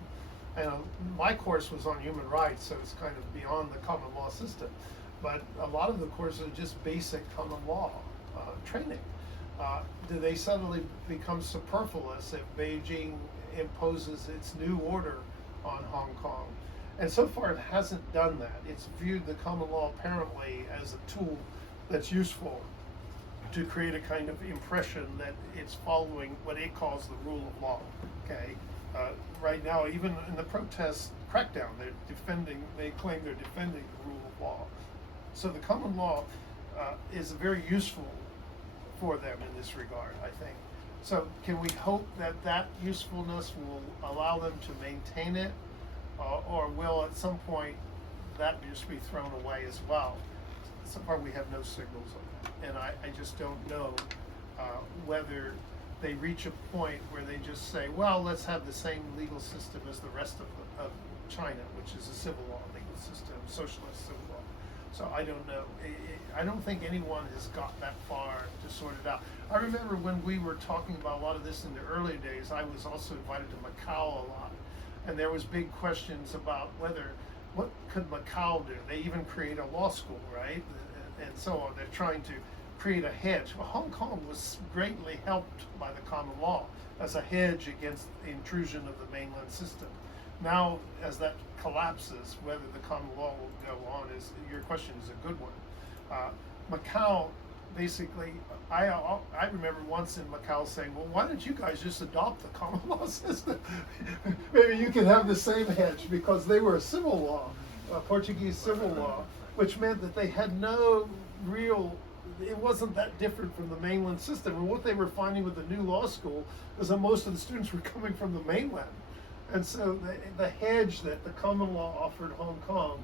And my course was on human rights, so it's kind of beyond the common law system. But a lot of the courses are just basic common law training. Do they suddenly become superfluous if Beijing imposes its new order on Hong Kong? And so far it hasn't done that. It's viewed the common law apparently as a tool that's useful to create a kind of impression that it's following what it calls the rule of law. Okay. Right now, even in the protest crackdown, they claim they're defending the rule of law. So the common law is very useful for them in this regard, I think. So can we hope that that usefulness will allow them to maintain it, or will at some point that just be thrown away as well? So far we have no signals of that, and I just don't know whether they reach a point where they just say, well, let's have the same legal system as the rest of China, which is a civil law legal system, socialist civil law. So I don't know. I don't think anyone has got that far to sort it out. I remember when we were talking about a lot of this in the early days, I was also invited to Macau a lot. And there was big questions about what could Macau do? They even create a law school, right? And so on. They're trying to create a hedge. Well, Hong Kong was greatly helped by the common law as a hedge against the intrusion of the mainland system. Now, as that collapses, whether the common law will go on your question is a good one. Macau, basically, I remember once in Macau saying, well, why don't you guys just adopt the common law system? Maybe you can have the same hedge, because they were a civil law, Portuguese civil law, which meant that they had no real, it wasn't that different from the mainland system. And what they were finding with the new law school was that most of the students were coming from the mainland. And so the hedge that the common law offered Hong Kong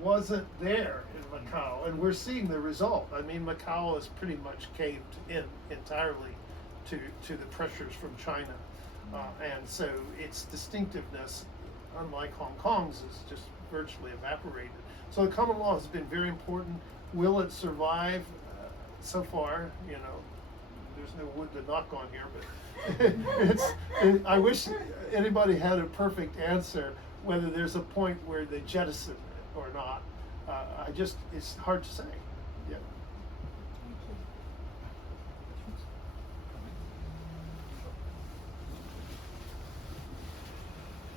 wasn't there in Macau, and we're seeing the result. I mean, Macau is pretty much caved in entirely to the pressures from China, and so its distinctiveness, unlike Hong Kong's, is just virtually evaporated. So the common law has been very important. Will it survive? So far, you know, there's no wood to knock on here, but I wish anybody had a perfect answer, whether there's a point where they jettison it or not. It's hard to say. Yeah.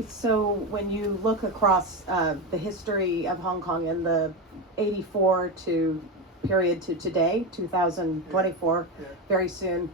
So when you look across the history of Hong Kong in the 84 to period to today, 2024, Yeah. very soon,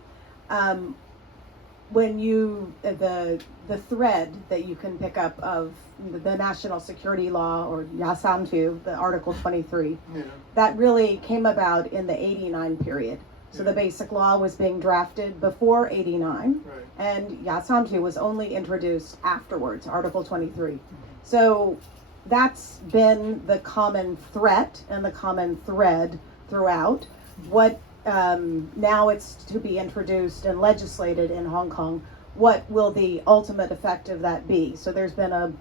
when you the thread that you can pick up of the national security law, or Yasamtu, the Article 23, Yeah. that really came about in the 89 period. So the basic law was being drafted before 89, Right. and Yasamtu was only introduced afterwards, Article 23. So that's been the common threat and the common thread throughout. What now it's to be introduced and legislated in Hong Kong. What will the ultimate effect of that be? So there's been a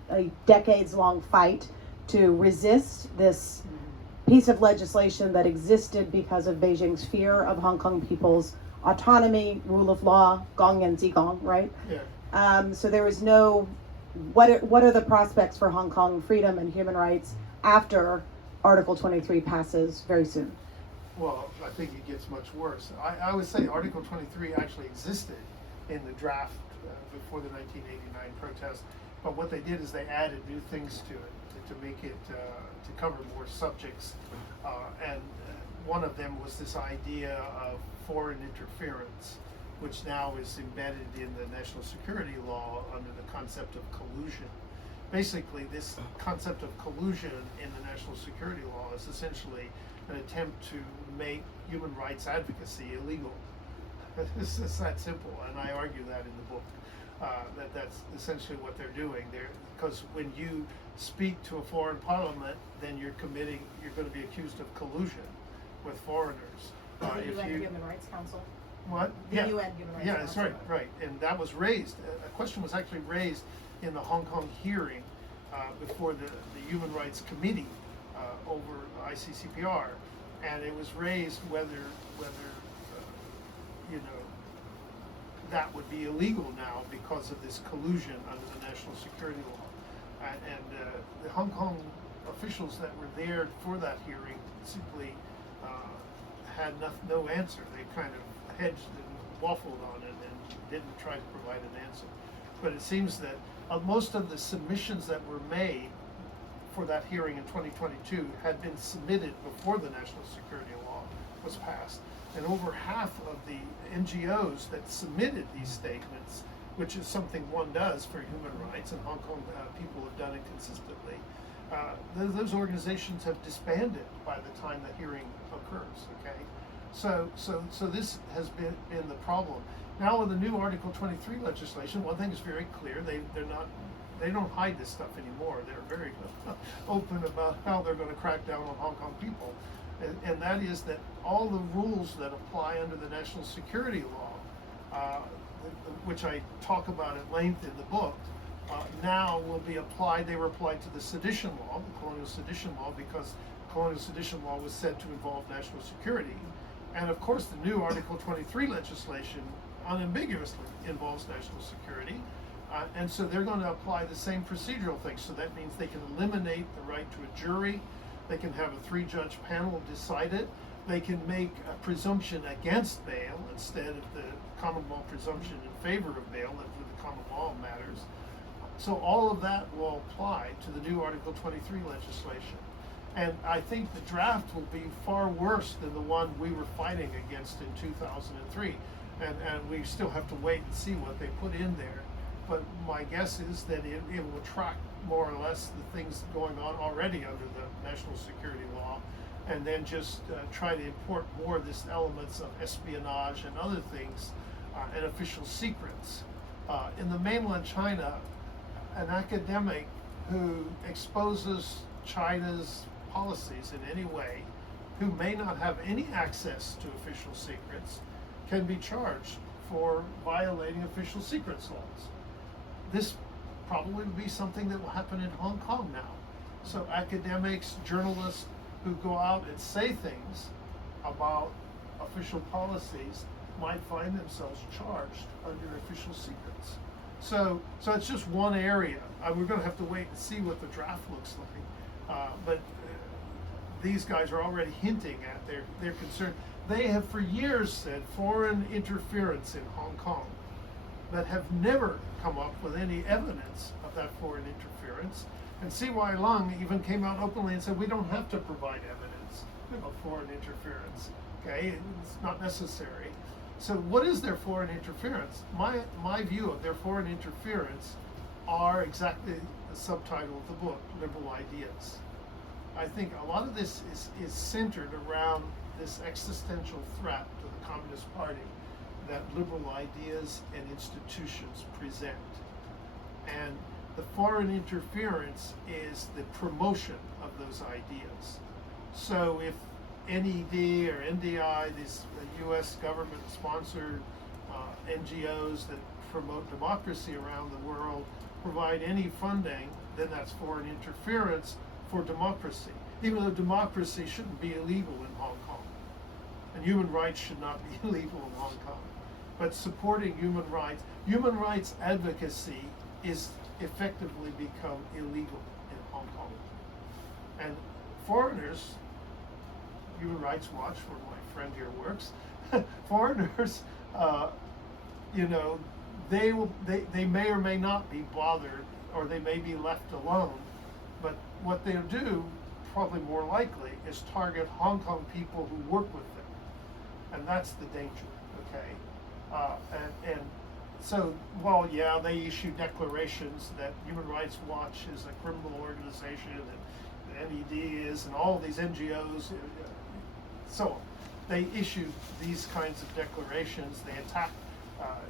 decades-long fight to resist this piece of legislation that existed because of Beijing's fear of Hong Kong people's autonomy, rule of law, gong and zigong, right? Yeah. So there was no, what are the prospects for Hong Kong freedom and human rights after Article 23 passes very soon? Well, I think it gets much worse. I would say Article 23 actually existed in the draft before the 1989 protest, but what they did is they added new things to it to make it to cover more subjects, and one of them was this idea of foreign interference, which now is embedded in the national security law under the concept of collusion. Basically, this concept of collusion in the national security law is essentially an attempt to make human rights advocacy illegal. It's that simple, and I argue that in the book, that's essentially what they're doing. Because when you speak to a foreign parliament, then you're going to be accused of collusion with foreigners. The UN Human Rights Council. What? The Yeah. UN Human Rights Yeah, that's Council. right. And that was raised. A question was actually raised in the Hong Kong hearing before the Human Rights Committee over ICCPR, and it was raised whether that would be illegal now because of this collusion under the national security law, and the Hong Kong officials that were there for that hearing simply had no answer. They kind of hedged and waffled on it and didn't try to provide an answer. But it seems that most of the submissions that were made for that hearing in 2022 had been submitted before the national security law was passed. And over half of the NGOs that submitted these statements, which is something one does for human rights, and Hong Kong people have done it consistently, those organizations have disbanded by the time the hearing occurs. Okay, so this has been the problem. Now with the new Article 23 legislation, one thing is very clear: they don't hide this stuff anymore. They're very open about how they're going to crack down on Hong Kong people, and that is that all the rules that apply under the national security law, which I talk about at length in the book, now will be applied. They were applied to the sedition law, the colonial sedition law, because colonial sedition law was said to involve national security. And of course, the new Article 23 legislation unambiguously involves national security. And so they're going to apply the same procedural things. So that means they can eliminate the right to a jury. They can have a 3-judge panel decide it. They can make a presumption against bail instead of the common law presumption in favor of bail for the common law matters. So all of that will apply to the new Article 23 legislation. And I think the draft will be far worse than the one we were fighting against in 2003. And we still have to wait and see what they put in there. But my guess is that it will track more or less the things going on already under the national security law, and then just try to import more of these elements of espionage and other things and official secrets. In the mainland China, an academic who exposes China's policies in any way, who may not have any access to official secrets, can be charged for violating official secrets laws. This probably will be something that will happen in Hong Kong now. So academics, journalists, who go out and say things about official policies might find themselves charged under official secrets. So it's just one area. We're going to have to wait and see what the draft looks like. But these guys are already hinting at their concern. They have for years said foreign interference in Hong Kong, but have never come up with any evidence of that foreign interference. And C.Y. Leung even came out openly and said, we don't have to provide evidence of foreign interference. Okay, it's not necessary. So what is their foreign interference? My view of their foreign interference are exactly the subtitle of the book, Liberal Ideas. I think a lot of this is centered around this existential threat to the Communist Party that liberal ideas and institutions present. And the foreign interference is the promotion of those ideas. So if NED or NDI, these US government-sponsored NGOs that promote democracy around the world, provide any funding, then that's foreign interference for democracy, even though democracy shouldn't be illegal in Hong Kong. And human rights should not be illegal in Hong Kong. But supporting human rights advocacy is effectively become illegal in Hong Kong. And foreigners, Human Rights Watch, where my friend here works, foreigners, they may or may not be bothered, or they may be left alone, but what they'll do, probably more likely, is target Hong Kong people who work with them. And that's the danger, okay? And so, well, yeah, they issue declarations that Human Rights Watch is a criminal organization, and NED is, and all these NGOs, so they issue these kinds of declarations. They attack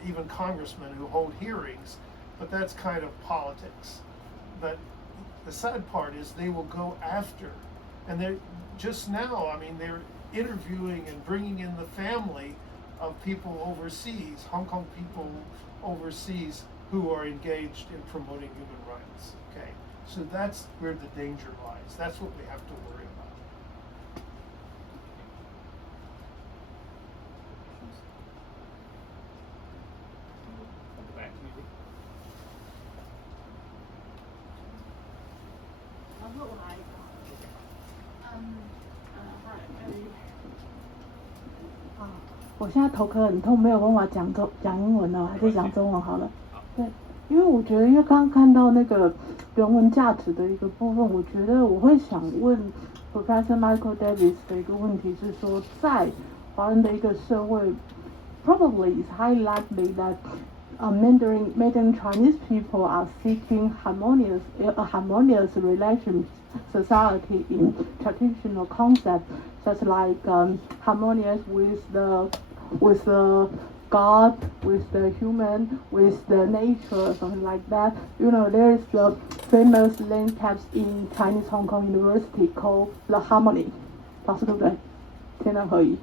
even congressmen who hold hearings, but that's kind of politics. But the sad part is they will go after, and they're just now, I mean, they're interviewing and bringing in the family of people overseas, Hong Kong people overseas, who are engaged in promoting human rights, okay? So that's where the danger lies. That's what we have to worry about. At the back, maybe. 我现在头壳很痛，没有办法讲英文了，还是讲中文好了。对，因为我觉得，因为刚刚看到那个人文价值的一个部分，我觉得我会想问 Professor Michael Davis 的一个问题是说，在华人的一个社会 ，probably it's highly likely that Mandarin Chinese people are seeking a harmonious relation society in traditional concepts, such like harmonious with the God, with the human, with the nature, something like that. You know, there is the famous landscapes in Chinese Hong Kong University called the Harmony. 老师对不对？天人合一。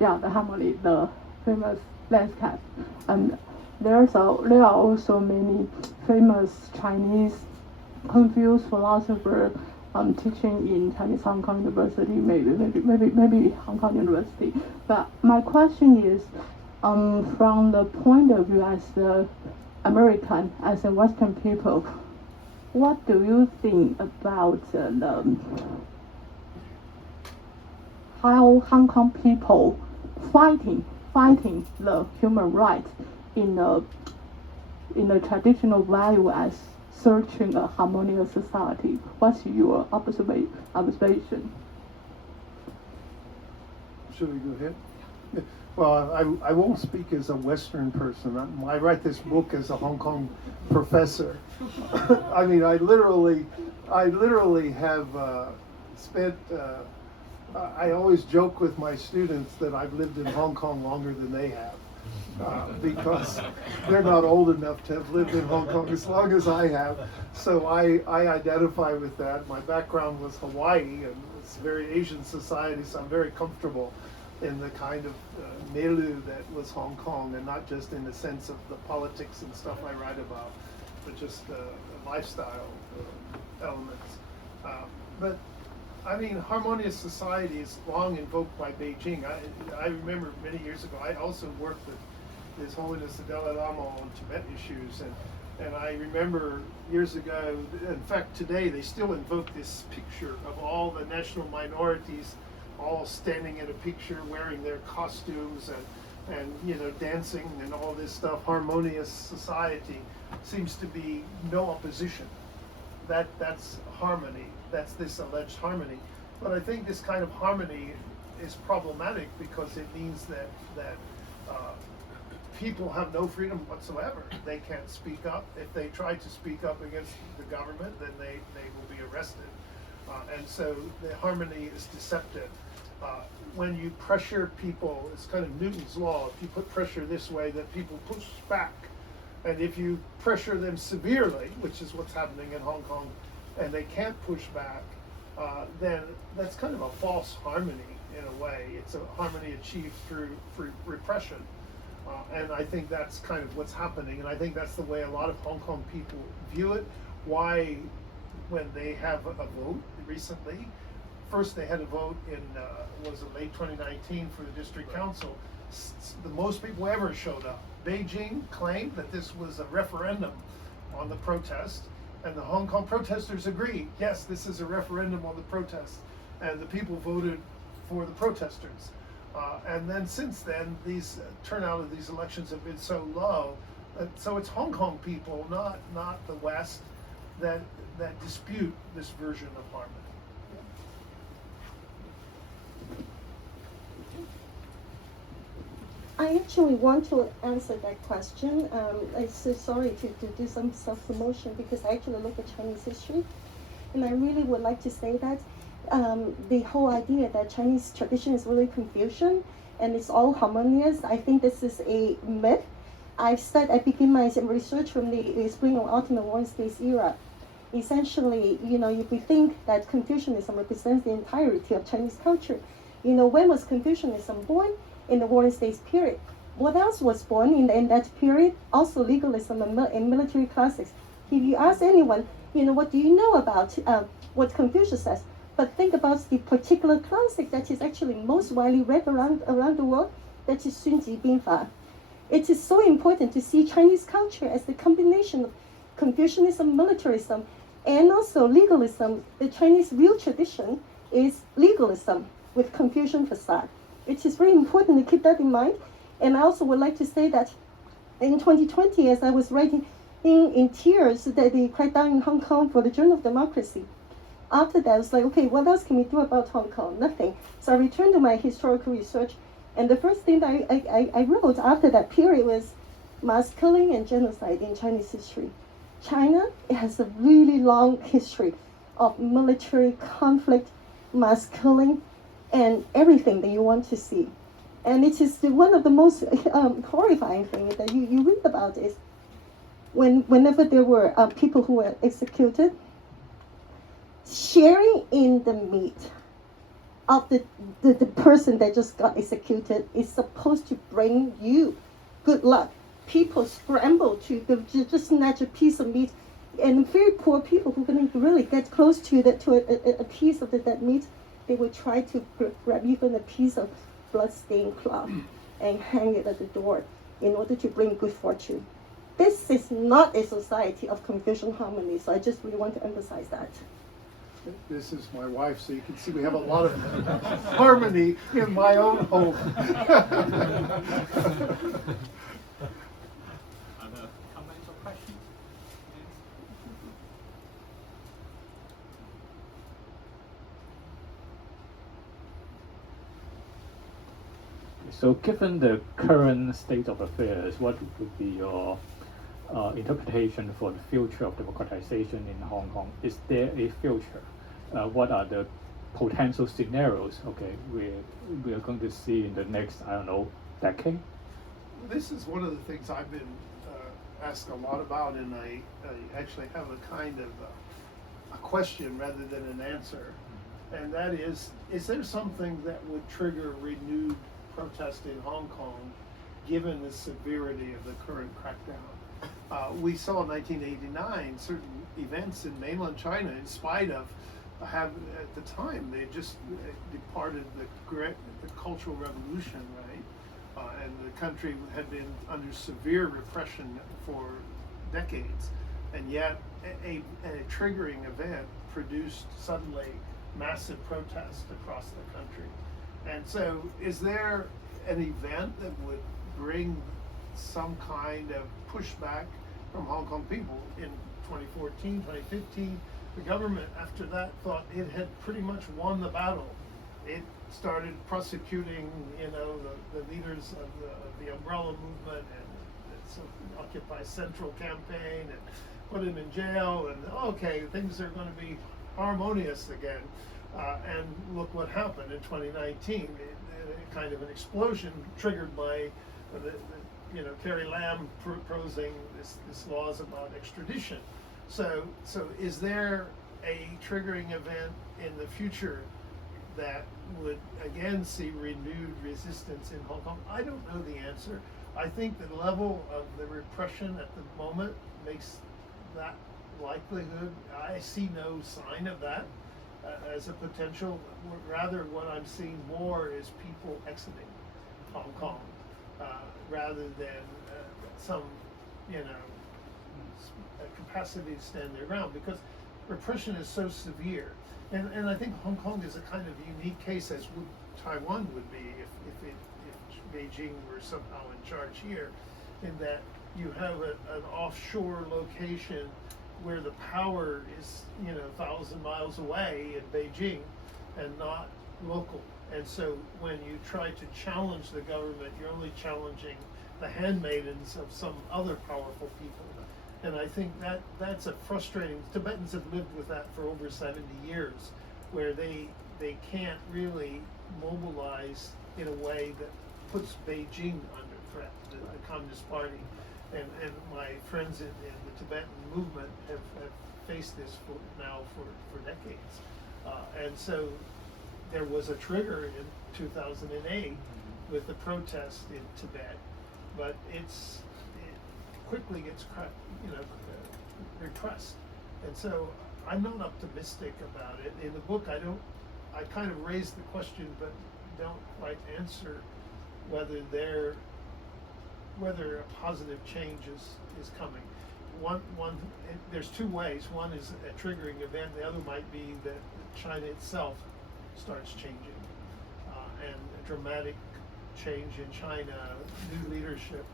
Yeah, the Harmony, the famous landscape. And there are also many famous Chinese Confucius philosophers teaching in Chinese Hong Kong University, maybe Hong Kong University. But my question is, from the point of view as the American, as a Western people, what do you think about how Hong Kong people fighting the human rights in a traditional value as searching a harmonious society? What's your observation? Should we go ahead? Well, I won't speak as a Western person. I write this book as a Hong Kong professor. I mean, I literally have spent. I always joke with my students that I've lived in Hong Kong longer than they have. Because they're not old enough to have lived in Hong Kong as long as I have. So I identify with that. My background was Hawaii, and it's a very Asian society, so I'm very comfortable in the kind of milieu that was Hong Kong, and not just in the sense of the politics and stuff I write about, but just the lifestyle elements. But I mean, harmonious society is long invoked by Beijing. I remember many years ago, I also worked with His Holiness the Dalai Lama on Tibet issues, and I remember years ago, in fact today, they still invoke this picture of all the national minorities all standing in a picture wearing their costumes and you know, dancing and all this stuff. Harmonious society seems to be no opposition. That's harmony. That's this alleged harmony. But I think this kind of harmony is problematic because it means that people have no freedom whatsoever. They can't speak up. If they try to speak up against the government, then they will be arrested. And so the harmony is deceptive. When you pressure people, it's kind of Newton's law. If you put pressure this way, then people push back. And if you pressure them severely, which is what's happening in Hong Kong, and they can't push back, then that's kind of a false harmony in a way. It's a harmony achieved through repression. And I think that's kind of what's happening. And I think that's the way a lot of Hong Kong people view it. Why, when they have a vote recently, first they had a vote in, was it late 2019 for the district council, the most people ever showed up. Beijing claimed that this was a referendum on the protest, and the Hong Kong protesters agreed, yes, this is a referendum on the protest, and the people voted for the protesters. And then since then, these turnout of these elections have been so low, so it's Hong Kong people, not the West, that dispute this version of harmony. I actually want to answer that question. I'm so sorry to do some self-promotion because I actually look at Chinese history, and I really would like to say that the whole idea that Chinese tradition is really confusion and it's all harmonious, I think this is a myth. I begin my research from the Spring and Autumn and Warring States era. Essentially, you know, if we think that Confucianism represents the entirety of Chinese culture, you know, when was Confucianism born? In the Warring States period. What else was born in that period? Also legalism and military classics. If you ask anyone, you know, what do you know about what Confucius says? But think about the particular classic that is actually most widely read around the world, that is Xunji Binfa. It is so important to see Chinese culture as the combination of Confucianism, militarism, and also legalism. The Chinese real tradition is legalism with Confucian facade. It is very important to keep that in mind. And I also would like to say that in 2020, as I was writing in tears that the crackdown in Hong Kong for the Journal of Democracy, after that I was like, okay, what else can we do about Hong Kong? Nothing. So I returned to my historical research, and the first thing that I wrote after that period was mass killing and genocide in Chinese history. China has a really long history of military conflict, mass killing, and everything that you want to see. And it is one of the most horrifying things that you read about is whenever there were people who were executed, sharing in the meat of the person that just got executed is supposed to bring you good luck. People scramble to just snatch a piece of meat, and very poor people who couldn't really get close to a piece of that meat, they would try to grab even a piece of blood-stained cloth and hang it at the door in order to bring good fortune. This is not a society of Confucian harmony, so I just really want to emphasize that. This is my wife, so you can see we have a lot of harmony in my own home. Other comments or questions? So given the current state of affairs, what would be your interpretation for the future of democratization in Hong Kong? Is there a future? What are the potential scenarios, okay, we are going to see in the next, I don't know, decade? This is one of the things I've been asked a lot about, and I actually have a kind of a question rather than an answer. And that is there something that would trigger renewed protest in Hong Kong given the severity of the current crackdown? We saw in 1989 certain events in mainland China, in spite of have, at the time, they just departed the Cultural Revolution, right? And the country had been under severe repression for decades, and yet a triggering event produced suddenly massive protest across the country. And so, is there an event that would bring some kind of pushback from Hong Kong people? In 2014, 2015, the government after that thought it had pretty much won the battle. It started prosecuting, the leaders of the umbrella movement and the Occupy Central campaign, and put him in jail, and okay, things are going to be harmonious again. And look what happened in 2019, kind of an explosion triggered by Carrie Lam proposing this laws about extradition. So is there a triggering event in the future that would again see renewed resistance in Hong Kong? I don't know the answer. I think the level of the repression at the moment makes that likelihood. I see no sign of that as a potential. Rather, what I'm seeing more is people exiting Hong Kong rather than some, capacity to stand their ground, because repression is so severe. And I think Hong Kong is a kind of unique case, as Taiwan would be if Beijing were somehow in charge here, in that you have an offshore location where the power is 1,000 miles away in Beijing and not local. And so when you try to challenge the government, you're only challenging the handmaidens of some other powerful people. And I think that's a frustrating. Tibetans have lived with that for over 70 years, where they can't really mobilize in a way that puts Beijing under threat, the Communist Party. And my friends in the Tibetan movement have faced this for decades. And so there was a trigger in 2008 with the protest in Tibet, but it quickly gets repressed. And so I'm not optimistic about it. In the book, I kind of raise the question, but don't quite answer whether a positive change is coming. There's two ways. One is a triggering event. The other might be that China itself starts changing, and a dramatic change in China, new leadership.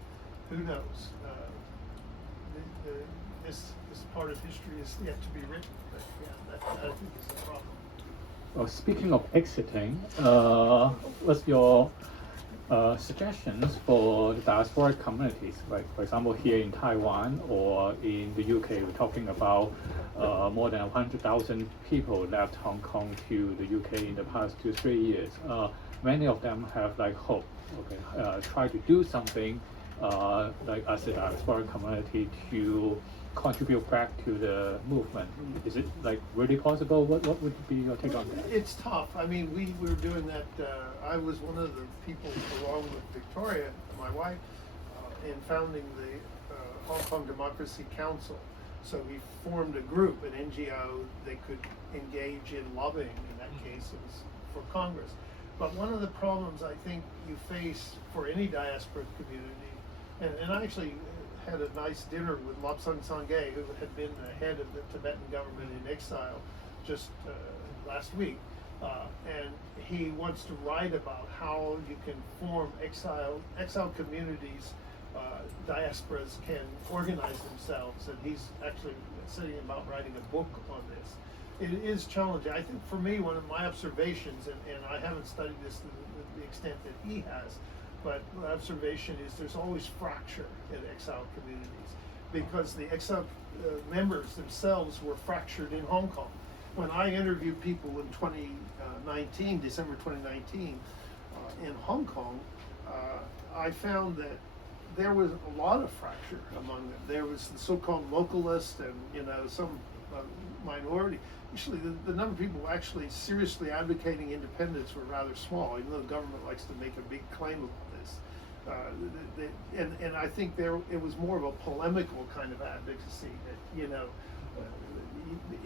Who knows? This part of history is yet to be written. But yeah, that I think is the problem. Well, speaking of exiting, what's your suggestions for the diasporic communities, like for example here in Taiwan or in the UK? We're talking about more than 100,000 people left Hong Kong to the UK in the past 2-3 years. Many of them have like hope, try to do something like as a diasporic community to contribute back to the movement. Is it like really possible? What would be your take on that? It's tough. I mean, we were doing that. I was one of the people, along with Victoria, my wife, in founding the Hong Kong Democracy Council. So we formed a group, an NGO, they could engage in lobbying. In that case, it was for Congress. But one of the problems I think you face for any diaspora community, and I actually had a nice dinner with Lobsang Sangay, who had been the head of the Tibetan government in exile just last week. And he wants to write about how you can form exile communities, diasporas can organize themselves, and he's actually setting about writing a book on this. It is challenging. I think for me, one of my observations, and I haven't studied this to the extent that he has, but my observation is there's always fracture in exile communities, because the exile members themselves were fractured in Hong Kong. When I interviewed people in 2019, December 2019, in Hong Kong, I found that there was a lot of fracture among them. There was the so-called localist and some minority. Actually, the number of people actually seriously advocating independence were rather small, even though the government likes to make a big claim of this. And I think it was more of a polemical kind of advocacy that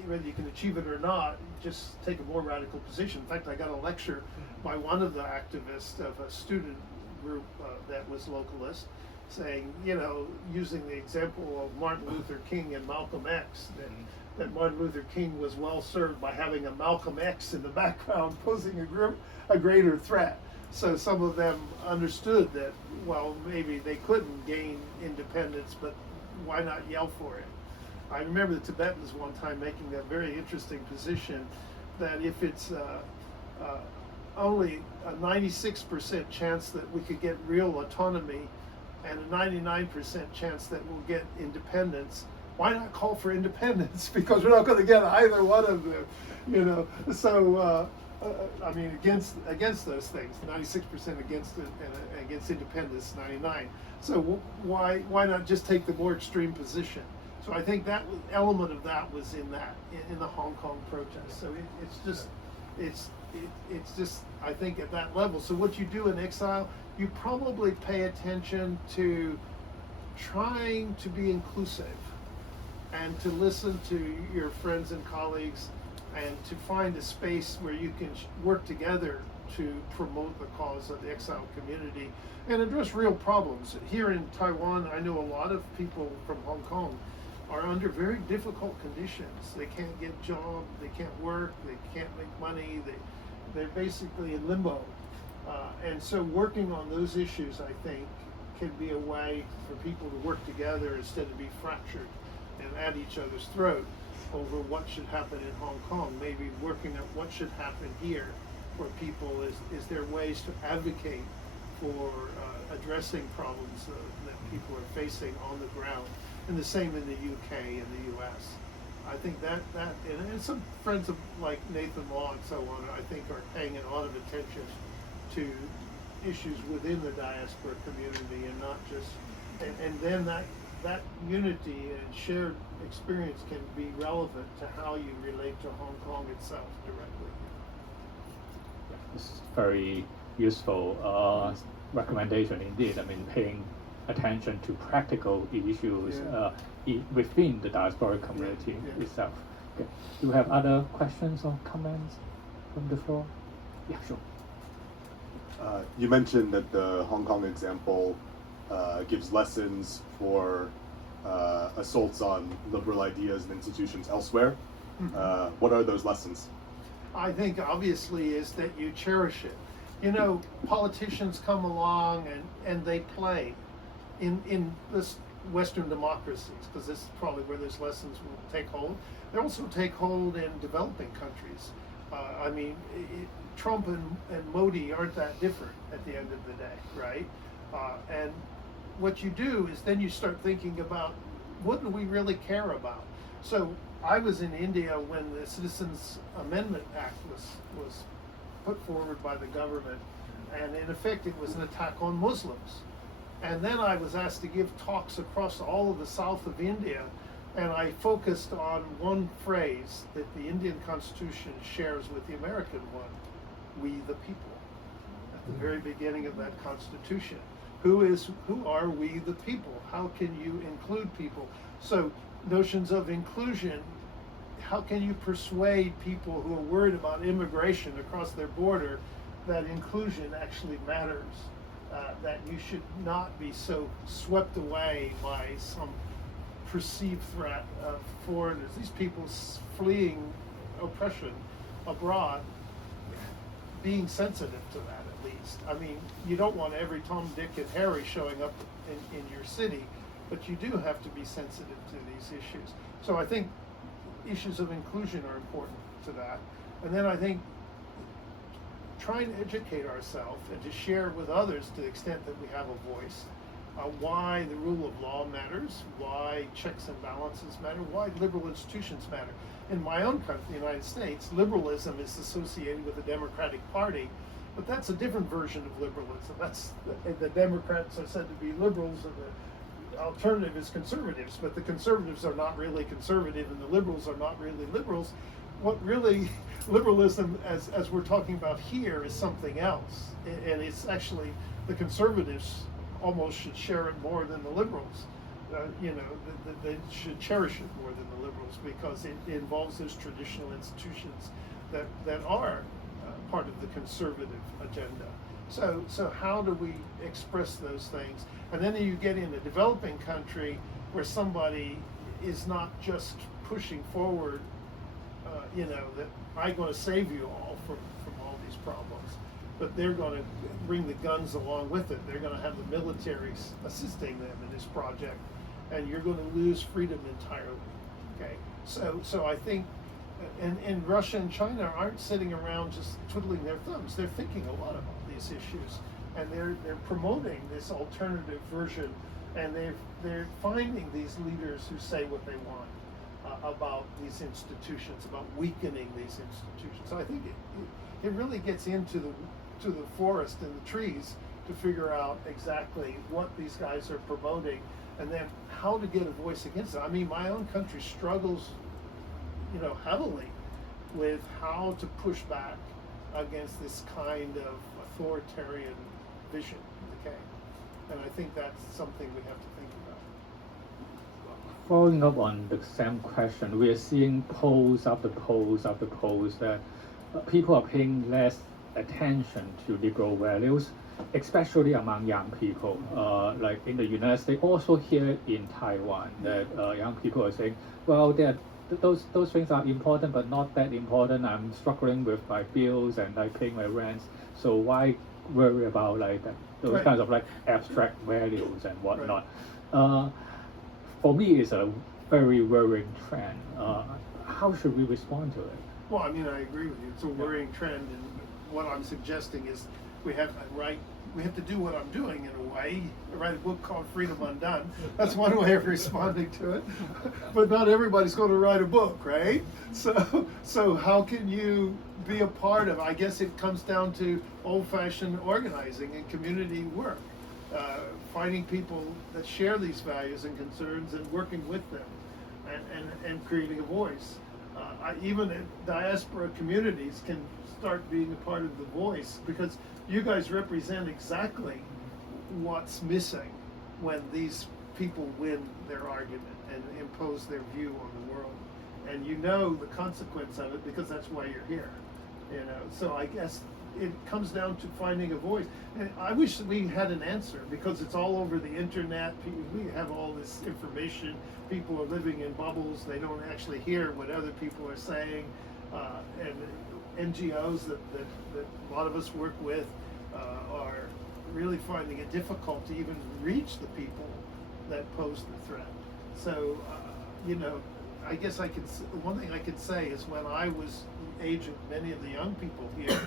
whether you can achieve it or not, just take a more radical position. In fact, I got a lecture by one of the activists of a student group that was localist, saying, you know, using the example of Martin Luther King and Malcolm X, that Martin Luther King was well served by having a Malcolm X in the background posing a greater threat. So some of them understood that, well, maybe they couldn't gain independence, but why not yell for it? I remember the Tibetans one time making that very interesting position that if it's only a 96% chance that we could get real autonomy and a 99% chance that we'll get independence, why not call for independence? Because we're not going to get either one of them, you know. So, I mean, against those things, 96% against it, and against independence, 99. So why not just take the more extreme position? So I think that element of that was in the Hong Kong protest. So it's just I think at that level. So what you do in exile, you probably pay attention to trying to be inclusive and to listen to your friends and colleagues and to find a space where you can work together to promote the cause of the exile community and address real problems. Here in Taiwan, I know a lot of people from Hong Kong are under very difficult conditions. They can't get jobs, they can't work, they can't make money, they're basically in limbo. And so working on those issues, I think, can be a way for people to work together instead of be fractured and at each other's throat over what should happen in Hong Kong. Maybe working at what should happen here for people. Is there ways to advocate for addressing problems that people are facing on the ground? And the same in the UK and the US. I think that and some friends of like Nathan Law and so on, I think are paying a lot of attention to issues within the diaspora community and not just, and then that unity and shared experience can be relevant to how you relate to Hong Kong itself directly. This is very useful recommendation indeed. I mean, paying attention to practical issues within the diaspora community itself. Okay. Do you have other questions or comments from the floor? Yeah, sure. You mentioned that the Hong Kong example gives lessons for assaults on liberal ideas and institutions elsewhere. Mm-hmm. What are those lessons? I think obviously is that you cherish it. You know, politicians come along and they play in this Western democracies, because this is probably where those lessons will take hold. They also take hold in developing countries. I mean, Trump and Modi aren't that different at the end of the day, right? And what you do is then you start thinking about what do we really care about? So I was in India when the Citizens Amendment Act was put forward by the government, and in effect it was an attack on Muslims. And then I was asked to give talks across all of the south of India, and I focused on one phrase that the Indian Constitution shares with the American one: we the people. At the very beginning of that Constitution, who are we the people? How can you include people? So notions of inclusion, how can you persuade people who are worried about immigration across their border that inclusion actually matters? That you should not be so swept away by some perceived threat of foreigners. These people fleeing oppression abroad, being sensitive to that at least. I mean, you don't want every Tom, Dick, and Harry showing up in your city, but you do have to be sensitive to these issues. So I think issues of inclusion are important to that. And then I think trying to educate ourselves and to share with others to the extent that we have a voice, why the rule of law matters, why checks and balances matter, why liberal institutions matter. In my own country, the United States, liberalism is associated with the Democratic Party, but that's a different version of liberalism. That's the Democrats are said to be liberals, and the alternative is conservatives, but the conservatives are not really conservative and the liberals are not really liberals. What really liberalism, as we're talking about here, is something else, and it's actually the conservatives almost should share it more than the liberals. they should cherish it more than the liberals, because it involves those traditional institutions that are part of the conservative agenda. So how do we express those things? And then you get in a developing country where somebody is not just pushing forward, that I'm going to save you all from all these problems, but they're going to bring the guns along with it. They're going to have the military assisting them in this project, and you're going to lose freedom entirely. Okay, so I think, and Russia and China aren't sitting around just twiddling their thumbs. They're thinking a lot about these issues, and they're promoting this alternative version, and they're finding these leaders who say what they want about these institutions, about weakening these institutions. So I think it really gets into the forest and the trees to figure out exactly what these guys are promoting, and then how to get a voice against it. I mean, my own country struggles, heavily with how to push back against this kind of authoritarian vision. Okay, and I think that's something we have to think about. Following up on the same question, we are seeing polls after polls after polls that people are paying less attention to liberal values, especially among young people. Like in the United States, also here in Taiwan, that young people are saying, well, those things are important, but not that important. I'm struggling with my bills and like paying my rents, so why worry about like those Right. kinds of like abstract values and whatnot? Right. For me, it's a very worrying trend. How should we respond to it? Well, I mean, I agree with you. It's a worrying trend, and what I'm suggesting is we have to do what I'm doing in a way. Write a book called Freedom Undone. That's one way of responding to it. But not everybody's going to write a book, right? So how can you be a part of? I guess it comes down to old-fashioned organizing and community work, finding people that share these values and concerns and working with them, and creating a voice. Even diaspora communities can start being a part of the voice, because you guys represent exactly what's missing when these people win their argument and impose their view on the world. And you know the consequence of it, because that's why you're here. So I guess it comes down to finding a voice. And I wish we had an answer, because it's all over the internet. We have all this information. People are living in bubbles. They don't actually hear what other people are saying. And NGOs that a lot of us work with are really finding it difficult to even reach the people that pose the threat. So, I guess one thing I could say is, when I was the age of many of the young people here,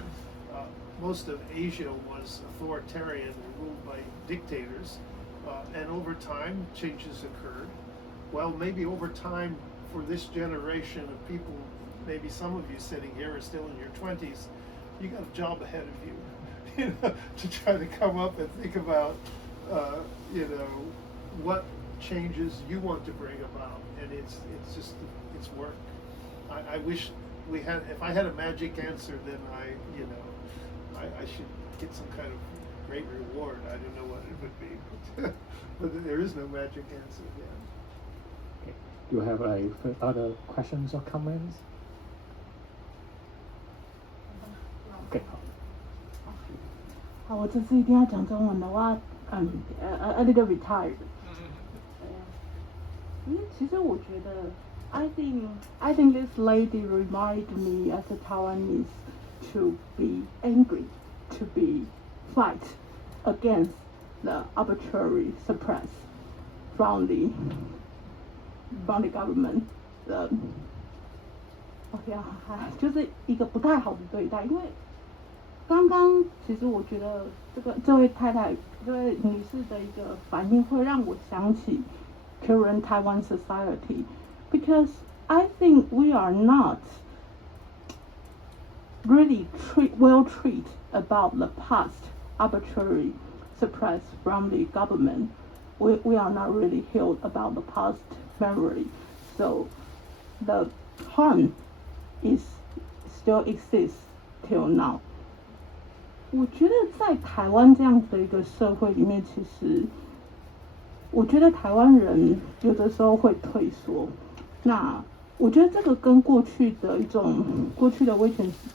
most of Asia was authoritarian and ruled by dictators, and over time changes occurred. Well, maybe over time, for this generation of people, maybe some of you sitting here are still in your 20s, you got a job ahead of you, to try to come up and think about, what changes you want to bring about. And it's work. I wish we had. If I had a magic answer, then I should get some kind of great reward. I don't know what it would be, but there is no magic answer yet. Okay. Do you have other questions or comments? Okay. 好，我这次一定要讲中文的话，a little bit tired。其实我觉得 I think this lady reminded me as a Taiwanese to be angry, to be fight against the arbitrary suppress from the government. 就是一个不太好的对待，因为刚刚其实我觉得这位太太、这位女士的一个反应会让我想起 current Taiwan society, because I think we are not really well treated about the past arbitrary suppress from the government. We are not really healed about the past memory, so the harm still exists till now. 我觉得在台湾这样的一个社会里面，其实我觉得台湾人有的时候会退缩。那我觉得这个跟过去的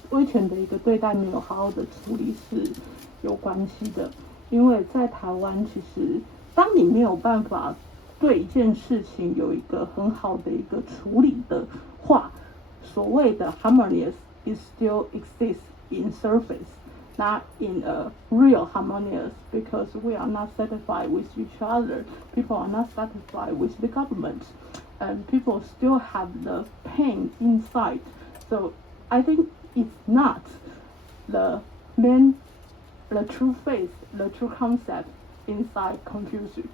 威权的一个对待没有好好的处理是有关系的。因为在台湾，其实当你没有办法对一件事情有一个很好的一个处理的话，所谓的 harmonious it still exists in surface, not in a real harmonious, because we are not satisfied with each other. People are not satisfied with the government, and people still have the pain inside. So I think it's not the true faith, the true concept inside Confucius.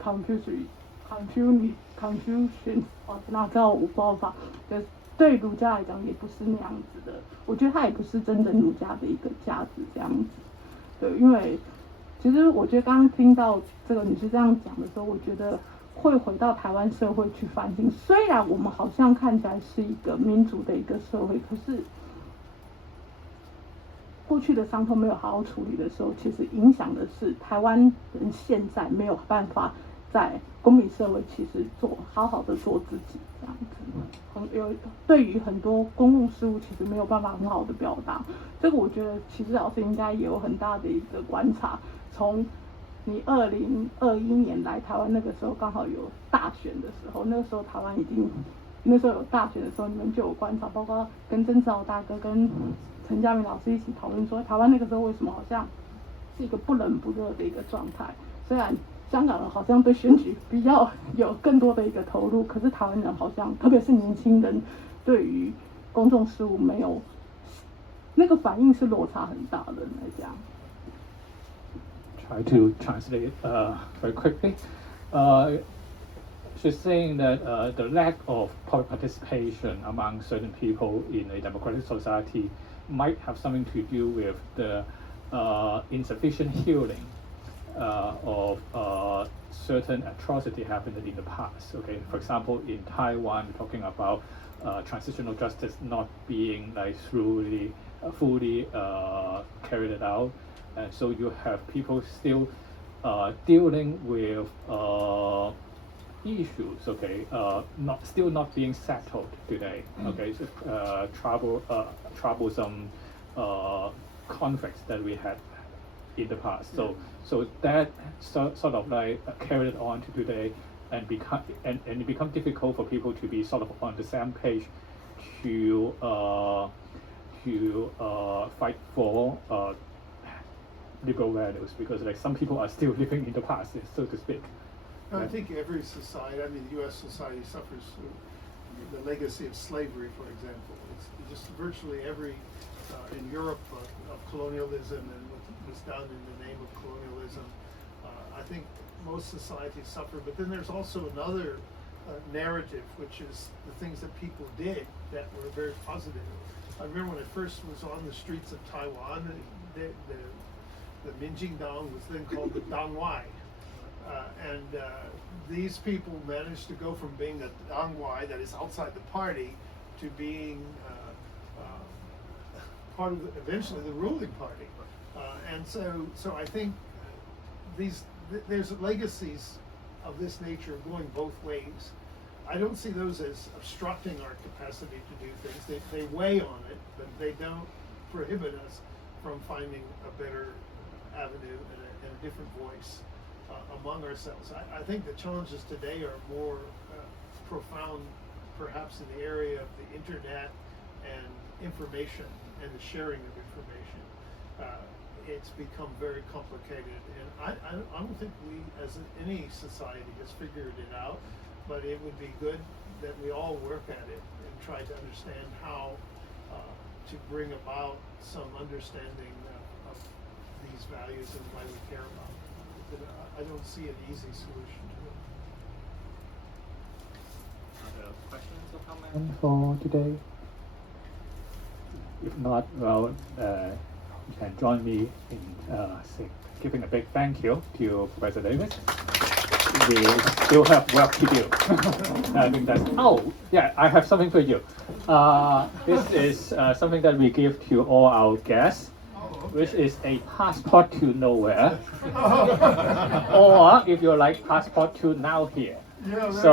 那这我不知道法，就是对儒家来讲也不是那样子的。我觉得它也不是真正儒家的一个价值这样子。对，因为其实我觉得刚刚听到这个女士这样讲的时候，我觉得会回到台湾社会去反省。虽然我们好像看起来是一个民主的一个社会，可是过去的伤痛没有好好处理的时候，其实影响的是台湾人现在没有办法在公民社会其实好好的做自己这样子。对于很多公共事务其实没有办法很好的表达，这个我觉得其实老师应该也有很大的一个观察。从你2021年来台湾那个时候刚好有大选的时候，那个时候台湾那时候有大选的时候，你们就有观察，包括跟曾志豪大哥跟陈嘉明老师一起讨论说，台湾那个时候为什么好像是一个不冷不热的一个状态。虽然香港人好像对选举比较有更多的一个投入，可是台湾人好像，特别是年轻人，对于公众事务没有那个反应是落差很大的来讲。Try to translate very quickly. She's saying that the lack of public participation among certain people in a democratic society might have something to do with the insufficient healing of certain atrocity happened in the past. Okay, for example, in Taiwan, we're talking about transitional justice not being like fully carried out, and so you have people still dealing with issues, okay, still not being settled today, okay, so, troublesome conflicts that we had in the past. So that sort of like carried on to today, and it become difficult for people to be sort of on the same page to fight for liberal values, because like some people are still living in the past, so to speak. I think every society, I mean, the U.S. society suffers the legacy of slavery, for example. It's just virtually every, in Europe, of colonialism and what was done in the name of colonialism. I think most societies suffer, but then there's also another narrative, which is the things that people did that were very positive. I remember when I first was on the streets of Taiwan, the Minjingdong was then called the Dangwai. These people managed to go from being a Dangwai, that is outside the party, to being part of eventually the ruling party. So I think there's legacies of this nature going both ways. I don't see those as obstructing our capacity to do things. They weigh on it, but they don't prohibit us from finding a better avenue and a different voice among ourselves. I think the challenges today are more profound, perhaps in the area of the internet and information and the sharing of information. It's become very complicated, and I don't think we, as any society, has figured it out, but it would be good that we all work at it and try to understand how to bring about some understanding of these values and why we care about them. I don't see an easy solution to it. Other questions or comments for today? If not, well, you can join me in giving a big thank you to Professor Davis. We still have work to do. I think that's, I have something for you. This is something that we give to all our guests. which is a passport to nowhere, or if you like, passport to now here. Yeah, So